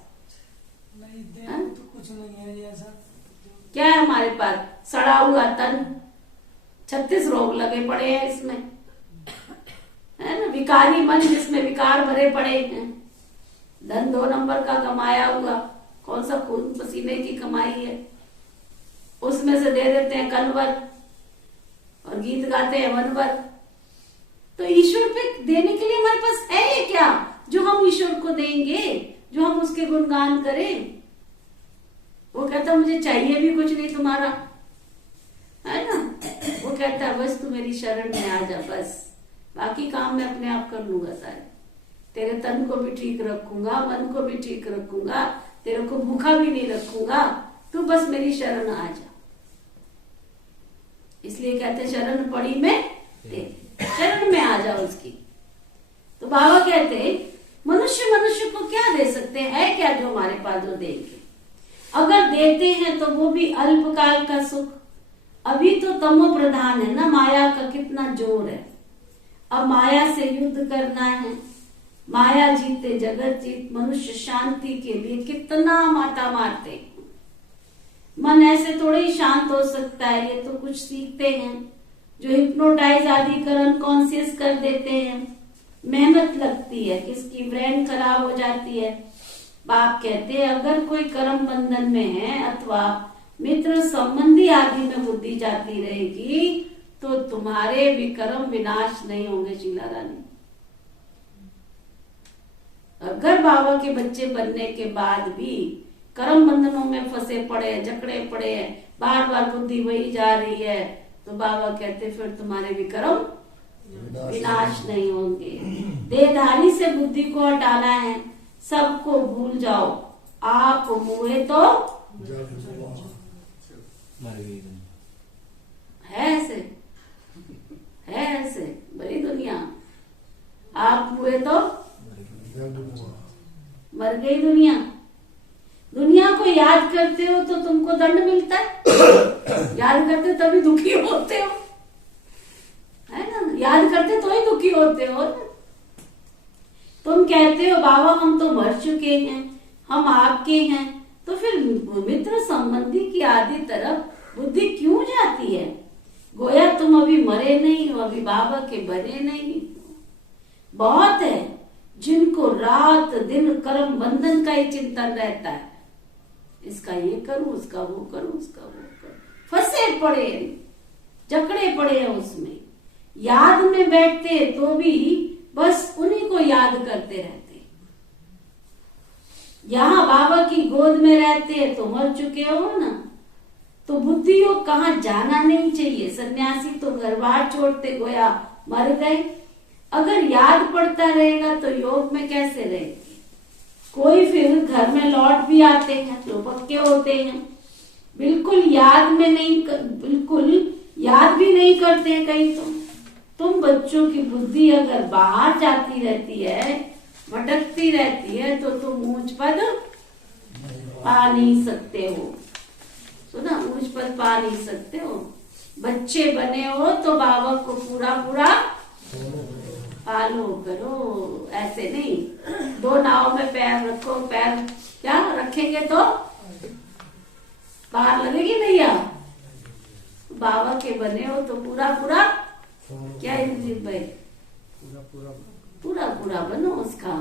नहीं देंगे तो कुछ नहीं है ये ऐसा। क्या है हमारे पास? सड़ा हुआ तन, 36 रोग लगे पड़े हैं इसमें, है ना। विकारी मन जिसमें विकार भरे पड़े हैं। धन 2 नंबर का कमाया हुआ, कौन सा खून पसीने की कमाई है, उसमें से दे देते हैं कनवर और गीत गाते हैं वनवर। तो ईश्वर पे देने के लिए हमारे पास है ये क्या जो हम ईश्वर को देंगे, जो हम उसके गुणगान करें? वो कहता मुझे चाहिए भी कुछ नहीं तुम्हारा, है ना। वो कहता है बस तू मेरी शरण में आ जा, बस बाकी काम मैं अपने आप कर लूंगा सारे। तेरे तन को भी ठीक रखूंगा, मन को भी ठीक रखूंगा, तेरे को भूखा भी नहीं रखूंगा, तू बस मेरी शरण आ जा। इसलिए कहते शरण पड़ी में दे, शरण में आ जा उसकी। तो बाबा कहते मनुष्य को क्या दे सकते हैं? क्या जो हमारे पास जो देंगे? अगर देते हैं तो वो भी अल्पकाल का सुख। अभी तो तमो प्रधान है ना, माया का कितना जोर है। अब माया से युद्ध करना है। माया जीते जगत जीत। मनुष्य शांति के लिए कितना माता मारते हैं। मन ऐसे थोड़े ही शांत हो सकता है। ये तो कुछ सीखते हैं जो हिप्नोटाइज आदि कर अनकॉन्शियस कर देते हैं। मेहनत लगती है, किसकी ब्रेन खराब हो जाती है। बाप कहते हैं अगर कोई कर्म बंधन में है अथवा मित्र संबंधी आदि में बुद्धि जाती रहेगी तो तुम्हारे विक्रम विनाश नहीं होंगे। शीला रानी, अगर बाबा के बच्चे बनने के बाद भी कर्म बंधनों में फंसे पड़े हैं, जकड़े पड़े हैं, बार बार बुद्धि वही जा रही है, तो बाबा कहते फिर तुम्हारे विक्रम विनाश नहीं होंगे। देहधारी से बुद्धि को हटाना है। सबको भूल जाओ, आप मुए तो मर गई। है ऐसे बड़ी दुनिया। आप हुए तो मर गई दुनिया। दुनिया को याद करते हो तो तुमको दंड मिलता है। याद करते तभी दुखी होते हो, है ना। याद करते तो ही दुखी होते हो ना। तुम कहते हो बाबा हम तो मर चुके हैं, हम आपके हैं, तो फिर मित्र संबंधी की आदि तरफ बुद्धि क्यों जाती है? गोया तुम अभी मरे नहीं हो, अभी बाबा के बने नहीं हो। बहुत है जिनको रात दिन कर्म बंधन का ही चिंतन रहता है। इसका ये करूं, उसका वो करूं, उसका वो करूं, फंसे पड़े जकड़े पड़े हैं उसमें। याद में बैठते तो भी बस उन्हीं को याद करते रहते। यहाँ बाबा की गोद में रहते तो मर चुके हो ना, तो बुद्धि को कहाँ जाना नहीं चाहिए। सन्यासी तो घर बार छोड़ते गोया मर गए। अगर याद पड़ता रहेगा तो योग में कैसे रहेगी? कोई फिर घर में लौट भी आते हैं तो पक्के होते हैं, बिल्कुल याद में नहीं, बिल्कुल याद भी नहीं करते हैं कहीं। तो तुम बच्चों की बुद्धि अगर बाहर जाती रहती है, भटकती रहती है, तो तुम ऊंच पद पा नहीं सकते हो। सुना, ऊंच पद पा नहीं सकते हो। बच्चे बने हो तो बाबा को पूरा पूरा फॉलो करो, ऐसे नहीं। 2 नाव में पैर रखो, पैर क्या रखेंगे तो पार लगेगी नैया। बाबा के बने हो तो पूरा पूरा क्या इंद्रजीत भाई? पूरा पूरा पूरा पूरा बनो उसका।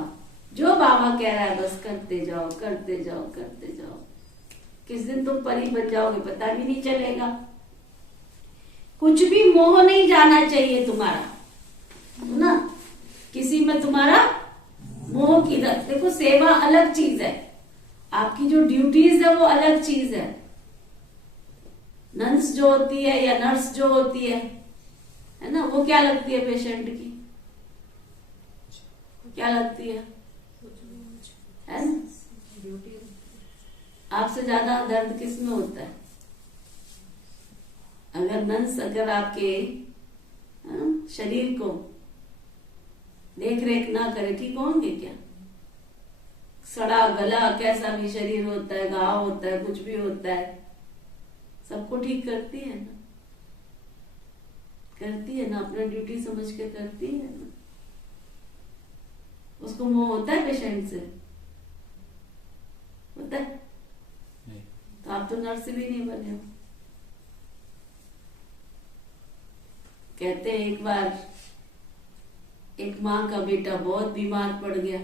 जो बाबा कह रहा है बस करते जाओ करते जाओ करते जाओ। किस दिन तुम परी बन जाओगे पता भी नहीं चलेगा। कुछ भी मोह नहीं जाना चाहिए तुम्हारा, है ना? किसी में तुम्हारा मोह की देखो, सेवा अलग चीज है, आपकी जो ड्यूटीज है वो अलग चीज है। नर्स जो होती है या नर्स जो होती है ना, वो क्या लगती है पेशेंट की? क्या लगती है ना? आपसे ज्यादा दर्द किस में होता है? अगर नर्स अगर आपके शरीर को देख रेख ना करे, ठीक होंगे क्या? सड़ा गला कैसा भी शरीर होता है, घाव होता है, कुछ भी होता है, सबको ठीक करती है ना? करती है ना, अपना ड्यूटी समझ के करती है ना? उसको मोह होता है पेशेंट से? होता है? नहीं। तो आप तो नर्स भी नहीं बने हो। कहते हैं एक बार एक माँ का बेटा बहुत बीमार पड़ गया,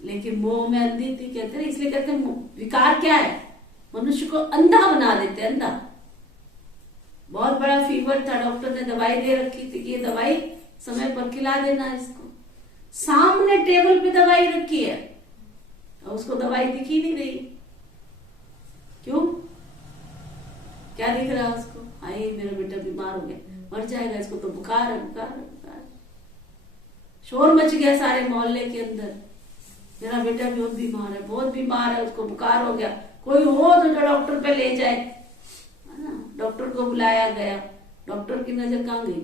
लेकिन मोह में अंधी थी। कहते हैं इसलिए कहते हैं विकार क्या है? मनुष्य को अंधा बना देते, अंधा। बहुत बड़ा फीवर था, डॉक्टर ने दवाई दे रखी थी कि ये दवाई समय पर खिला देना इसको। सामने टेबल पे दवाई रखी है और उसको दवाई दिख ही नहीं रही। क्यों? क्या दिख रहा है उसको? हाय मेरा बेटा बीमार हो गया, मर जाएगा, इसको तो बुखार है, बुखार है, बुखार है। शोर मच गया सारे मोहल्ले के अंदर, मेरा बेटा बहुत बीमार है, बहुत बीमार है, उसको बुखार हो गया, कोई हो तो जो डॉक्टर पे ले जाए, है ना? डॉक्टर को बुलाया गया। डॉक्टर की नजर कहाँ गई?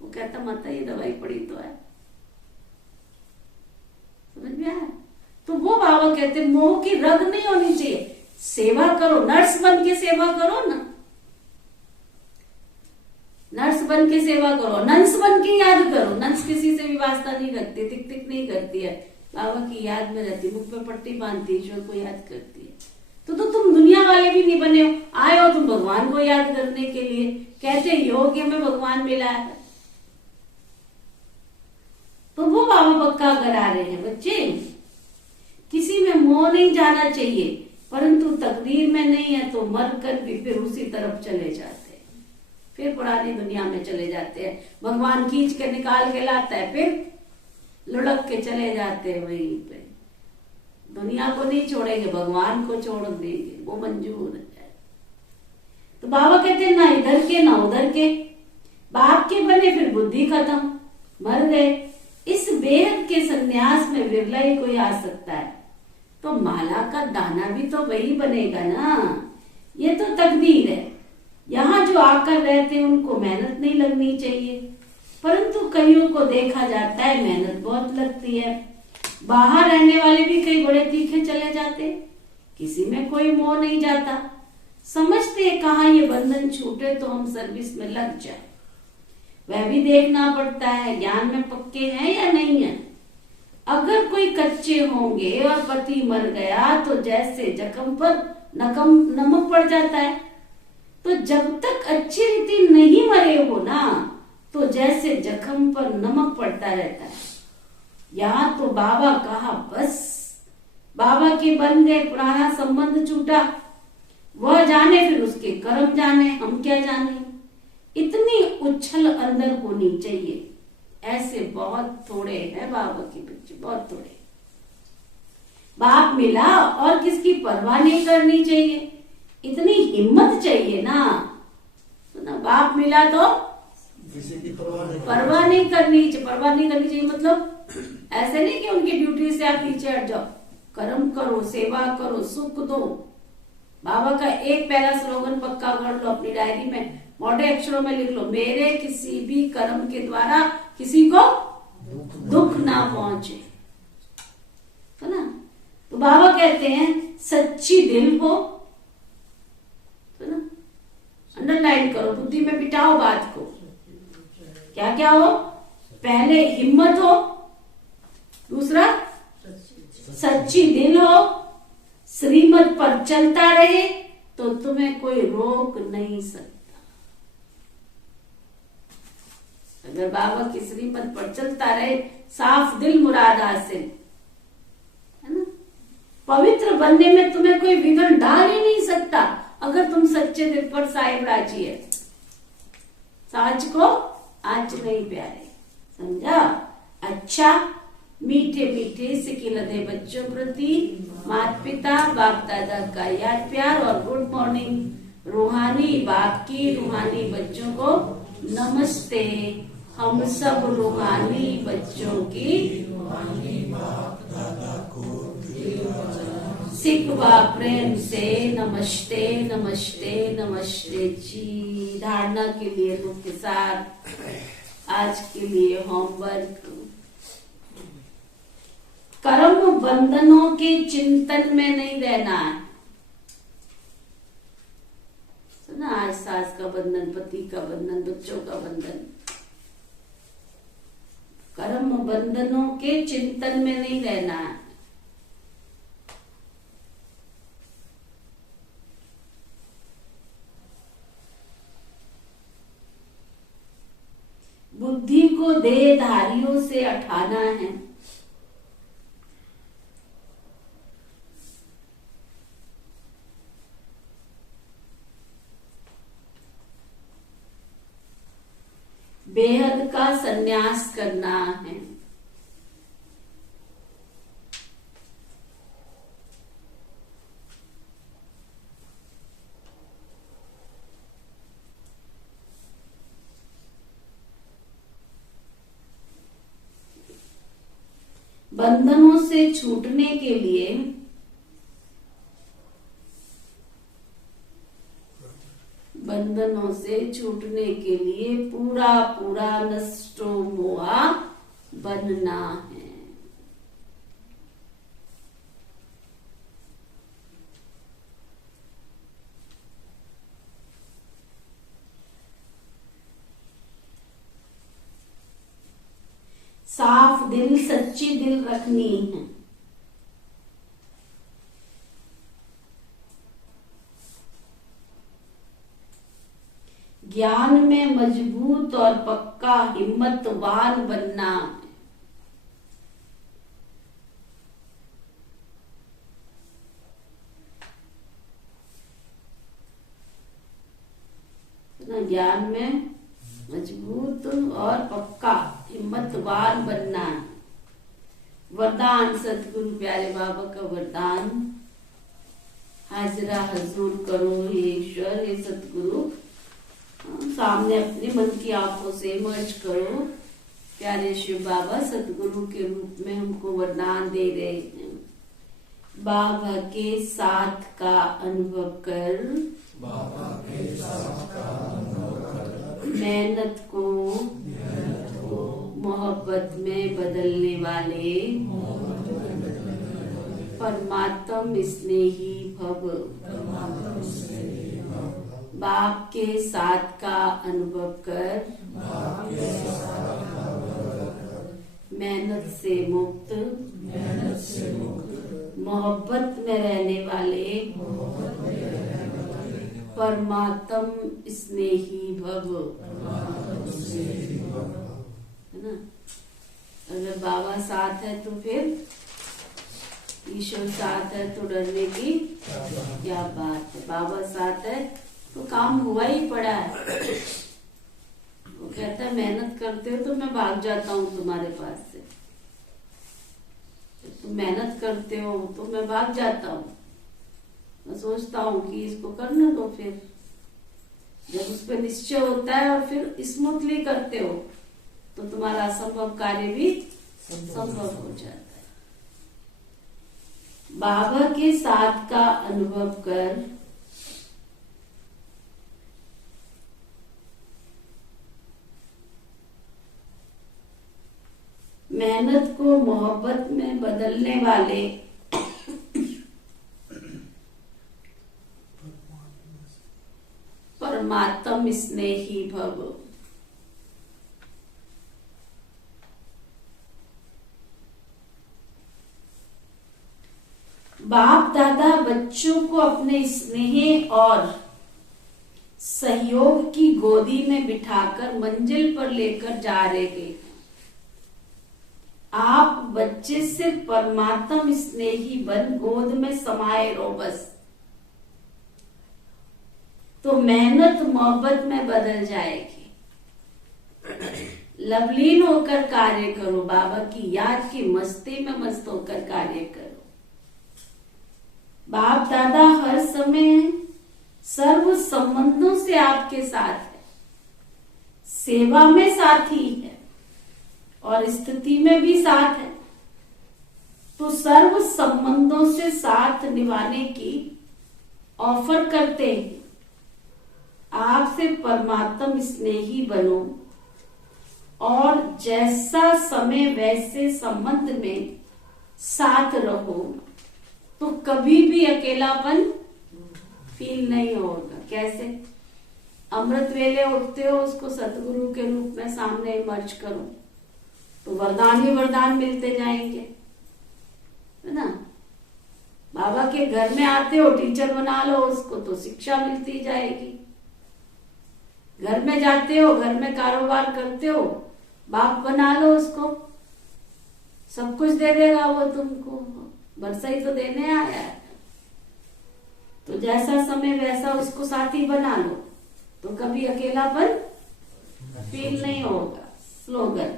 वो कहता माता ये दवाई पड़ी तो है। समझ में आया? तो वो बाबा कहते मोह की रग नहीं होनी चाहिए। सेवा करो, नर्स बन के सेवा करो ना, नर्स बन के सेवा करो, नंस बन के याद करो। नंस किसी से भी वास्ता नहीं रखती, टिक टिक नहीं करती है, बाबा की याद में रहती, मुख पे पट्टी बांधती, ईश्वर को याद करती है। तो तुम दुनिया वाले भी नहीं बने हो, आए हो तुम भगवान को याद करने के लिए। कहते योग्य में भगवान मिला है। तो वो बाबा पक्का करा रहे हैं बच्चे, किसी में मोह नहीं जाना चाहिए, परंतु तकदीर में नहीं है तो मर कर भी फिर उसी तरफ चले जाते हैं, फिर पुरानी दुनिया में चले जाते हैं। भगवान खींच के निकाल के लाता है, फिर लुढ़क के चले जाते हैं वहीं पे। दुनिया को नहीं छोड़ेंगे, भगवान को छोड़ देंगे, वो मंजूर है। तो बाबा कहते हैं ना इधर के ना उधर के, बाप के बने फिर बुद्धि खत्म, मर गए। इस बेहद के संन्यास में विरला ही कोई आ सकता है। तो माला का दाना भी तो वही बनेगा ना, ये तो तकदीर है। यहाँ जो आकर रहते हैं उनको मेहनत नहीं लगनी चाहिए, परंतु कईयों को देखा जाता है मेहनत बहुत लगती है। बाहर रहने वाले भी कई बड़े तीखे चले जाते, किसी में कोई मोह नहीं जाता। समझते कहाँ ये बंधन छूटे तो हम सर्विस में लग जाए। वह भी देखना पड़ता है ज्ञान में पक्के हैं या नहीं है। अगर कोई कच्चे होंगे और पति मर गया तो जैसे जख्म पर नमक पड़ जाता है, तो जब तक अच्छी रीति नहीं मरे हो ना, तो जैसे जख्म पर नमक पड़ता रहता है। यहाँ तो बाबा कहा बस, बाबा के बन गए, पुराना संबंध छूटा, वह जाने फिर उसके कर्म जाने, हम क्या जाने। इतनी उछल अंदर होनी चाहिए। ऐसे बहुत थोड़े हैं बाबा के बच्चे, बहुत थोड़े। बाप मिला और किसकी परवाह नहीं करनी चाहिए, इतनी हिम्मत चाहिए ना। तो ना बाप मिला तो किसी की परवाह परवाह नहीं करनी चाहिए। मतलब ऐसे नहीं कि उनकी ड्यूटी से आप पीछे हट जाओ। कर्म करो, सेवा करो, सुख दो। बाबा का एक पहला स्लोगन पक्का कर लो अपनी डायरी में, मोटे अक्षरों में लिख लो, मेरे किसी भी कर्म के द्वारा किसी को दुख ना पहुंचे। तो ना, तो बाबा कहते हैं सच्ची दिल हो, तो ना अंडरलाइन करो, बुद्धि में बिठाओ बात को। क्या क्या हो? पहले हिम्मत हो, दूसरा सच्ची दिल हो, श्रीमत पर चलता रहे, तो तुम्हें कोई रोक नहीं सकता। अगर बाबा की श्रीमत पर चलता रहे, साफ दिल मुराद हासिल, है ना। पवित्र बनने में तुम्हें कोई विघ्न डाल ही नहीं सकता, अगर तुम सच्चे दिल पर साहिब राजी है। साज को आज नहीं प्यारे, समझा। अच्छा, मीठे मीठे सिकिलधे बच्चों प्रति माता पिता बाप दादा का याद प्यार और गुड मॉर्निंग। रूहानी बाप की रूहानी बच्चों को नमस्ते। हम सब रूहानी बच्चों की सिकवा प्रेम से नमस्ते नमस्ते नमस्ते जी। धारणा के लिए रुख के साथ आज के लिए होमवर्क, कर्म बंधनों के चिंतन में नहीं रहना है। सुना, आज सास का बंधन, पति का बंधन, बच्चों का बंधन, कर्म बंधनों के चिंतन में नहीं रहना है। बुद्धि को देहधारियों से हटाना है। बेहद का संन्यास करना है। बंधनों से छूटने के लिए पूरा पूरा नष्टो मोहा बनना है। साफ दिल, सच्ची दिल रखनी है। ज्ञान में मजबूत और पक्का हिम्मतवान बनना है। ज्ञान में मजबूत और पक्का हिम्मतवान बनना है। वरदान सतगुरु प्यारे बाबा का वरदान, हाजरा हजूर करो हे ईश्वर, हे सतगुरु। सामने अपने मन की आंखों से मर्ज करो। प्यारे शिव बाबा सतगुरु के रूप में हमको वरदान दे रहे हैं। बाबा के साथ का अनुभव कर, बाबा के साथ का अनुभव कर, मेहनत को मोहब्बत में बदलने वाले परमात्म स्नेही भव। बाप के साथ का अनुभव कर, मेहनत से मुक्त, मोहब्बत में रहने वाले परमात्म स्नेही भव, है ना। अगर बाबा साथ है तो फिर ईश्वर साथ है तो डरने की क्या बात है। बाबा साथ है तो काम हुआ ही पड़ा है। वो कहता है मेहनत करते हो तो मैं भाग जाता हूँ तुम्हारे पास से, तुम मेहनत करते हो तो मैं भाग जाता हूँ। मैं सोचता हूँ कि इसको करने दो, फिर जब उस पर निश्चय होता है और फिर स्मूथली करते हो तो तुम्हारा असंभव कार्य भी संभव हो जाता है। बाबा के साथ का अनुभव कर, मेहनत को मोहब्बत में बदलने वाले परमात्म स्नेही भव। बाप दादा बच्चों को अपने स्नेह और सहयोग की गोदी में बिठाकर मंजिल पर लेकर जा रहे हैं। आप बच्चे से परमात्म स्नेही बन गोद में समाये रहो बस, तो मेहनत मोहब्बत में बदल जाएगी। लवलीन होकर कार्य करो, बाबा की याद की मस्ती में मस्त होकर कार्य करो। बाप दादा हर समय सर्व संबंधों से आपके साथ है, सेवा में साथी है और स्थिति में भी साथ है, तो सर्व संबंधों से साथ निभाने की ऑफर करते हैं। आपसे परमात्म स्नेही बनो और जैसा समय वैसे संबंध में साथ रहो, तो कभी भी अकेलापन फील नहीं होगा। कैसे? अमृत वेले उठते हो, उसको सतगुरु के रूप में सामने इमर्ज करो, तो वरदान ही वरदान मिलते जाएंगे, है ना। बाबा के घर में आते हो, टीचर बना लो उसको, तो शिक्षा मिलती जाएगी। घर में जाते हो, घर में कारोबार करते हो, बाप बना लो उसको, सब कुछ दे देगा वो तुमको, बरसा ही तो देने आया है। तो जैसा समय वैसा उसको साथी बना लो, तो कभी अकेलापन फील नहीं होगा। स्लोगन,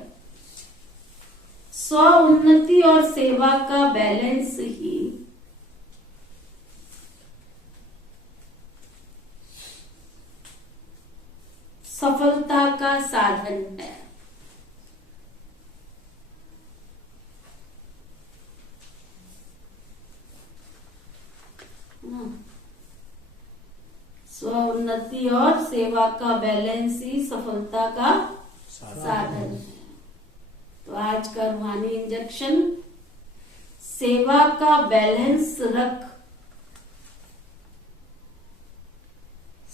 स्व उन्नति और सेवा का बैलेंस ही सफलता का साधन है। स्व उन्नति और सेवा का बैलेंस ही सफलता का साधन है। तो आज का रूहानी इंजेक्शन, सेवा का बैलेंस रख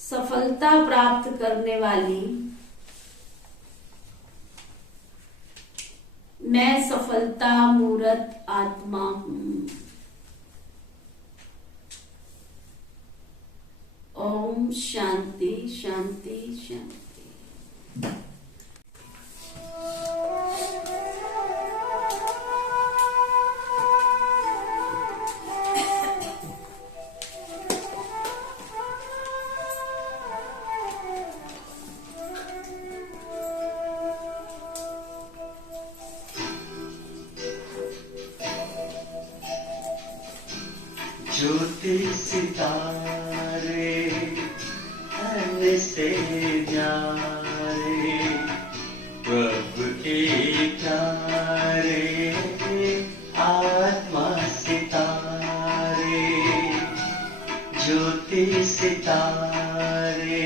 सफलता प्राप्त करने वाली मैं सफलता मूर्त आत्मा हूं। ओम शांति शांति शांति। ज्योति सितारे धन से न्यारे, प्रभु के प्यारे आत्मा सितारे। ज्योति सितारे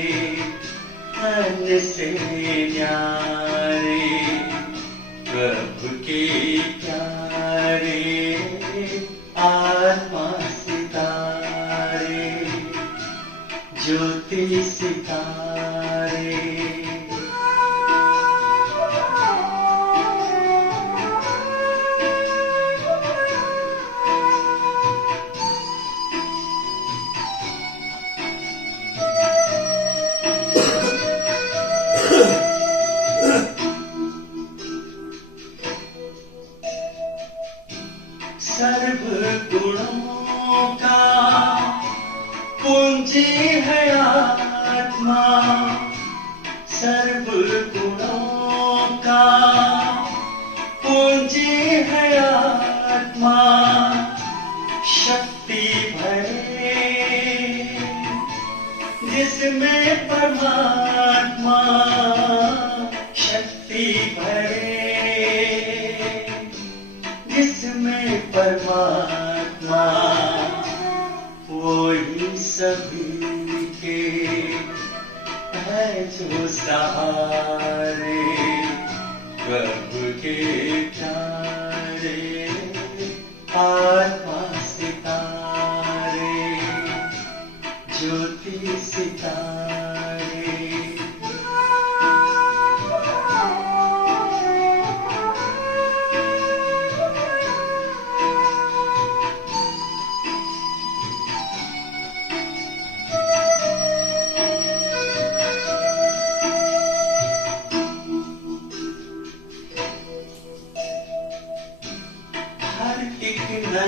धन से न्यारे, प्रभु के प्यारे आत्मा सितारे। ज्योति सितारे, सर्व गुणों का पूंजी है आत्मा। सर्व गुणों का पूंजी है आत्मा। शक्ति भरे जिसमें परमात्मा, शक्ति भरे जिसमें परमात्मा, वही सभी के है जो सहारे। प्रभु के प्यारे आत्मा सितारे। ज्योति सितारे,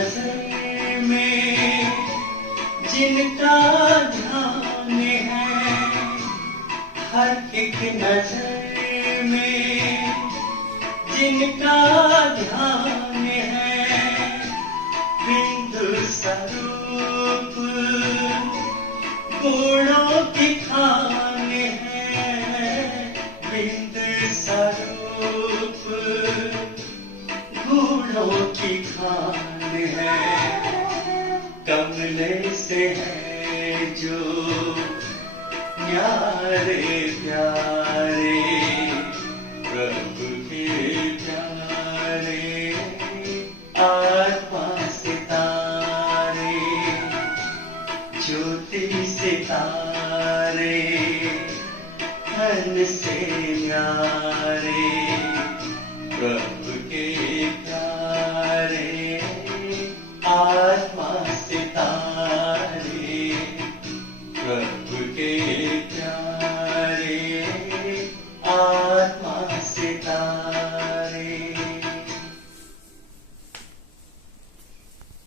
नजर में जिनका ध्यान है, हर एक नजर में जिनका ध्यान है, बिंदु स्वरूप गुणों की खान है, बिंदु स्वरूप गुणों की खान है। कमले से है जो न्यारे प्यारे, प्रभु के प्यारे आत्मा सितारे, ज्योति सितारे धन से न्यारे, प्रभु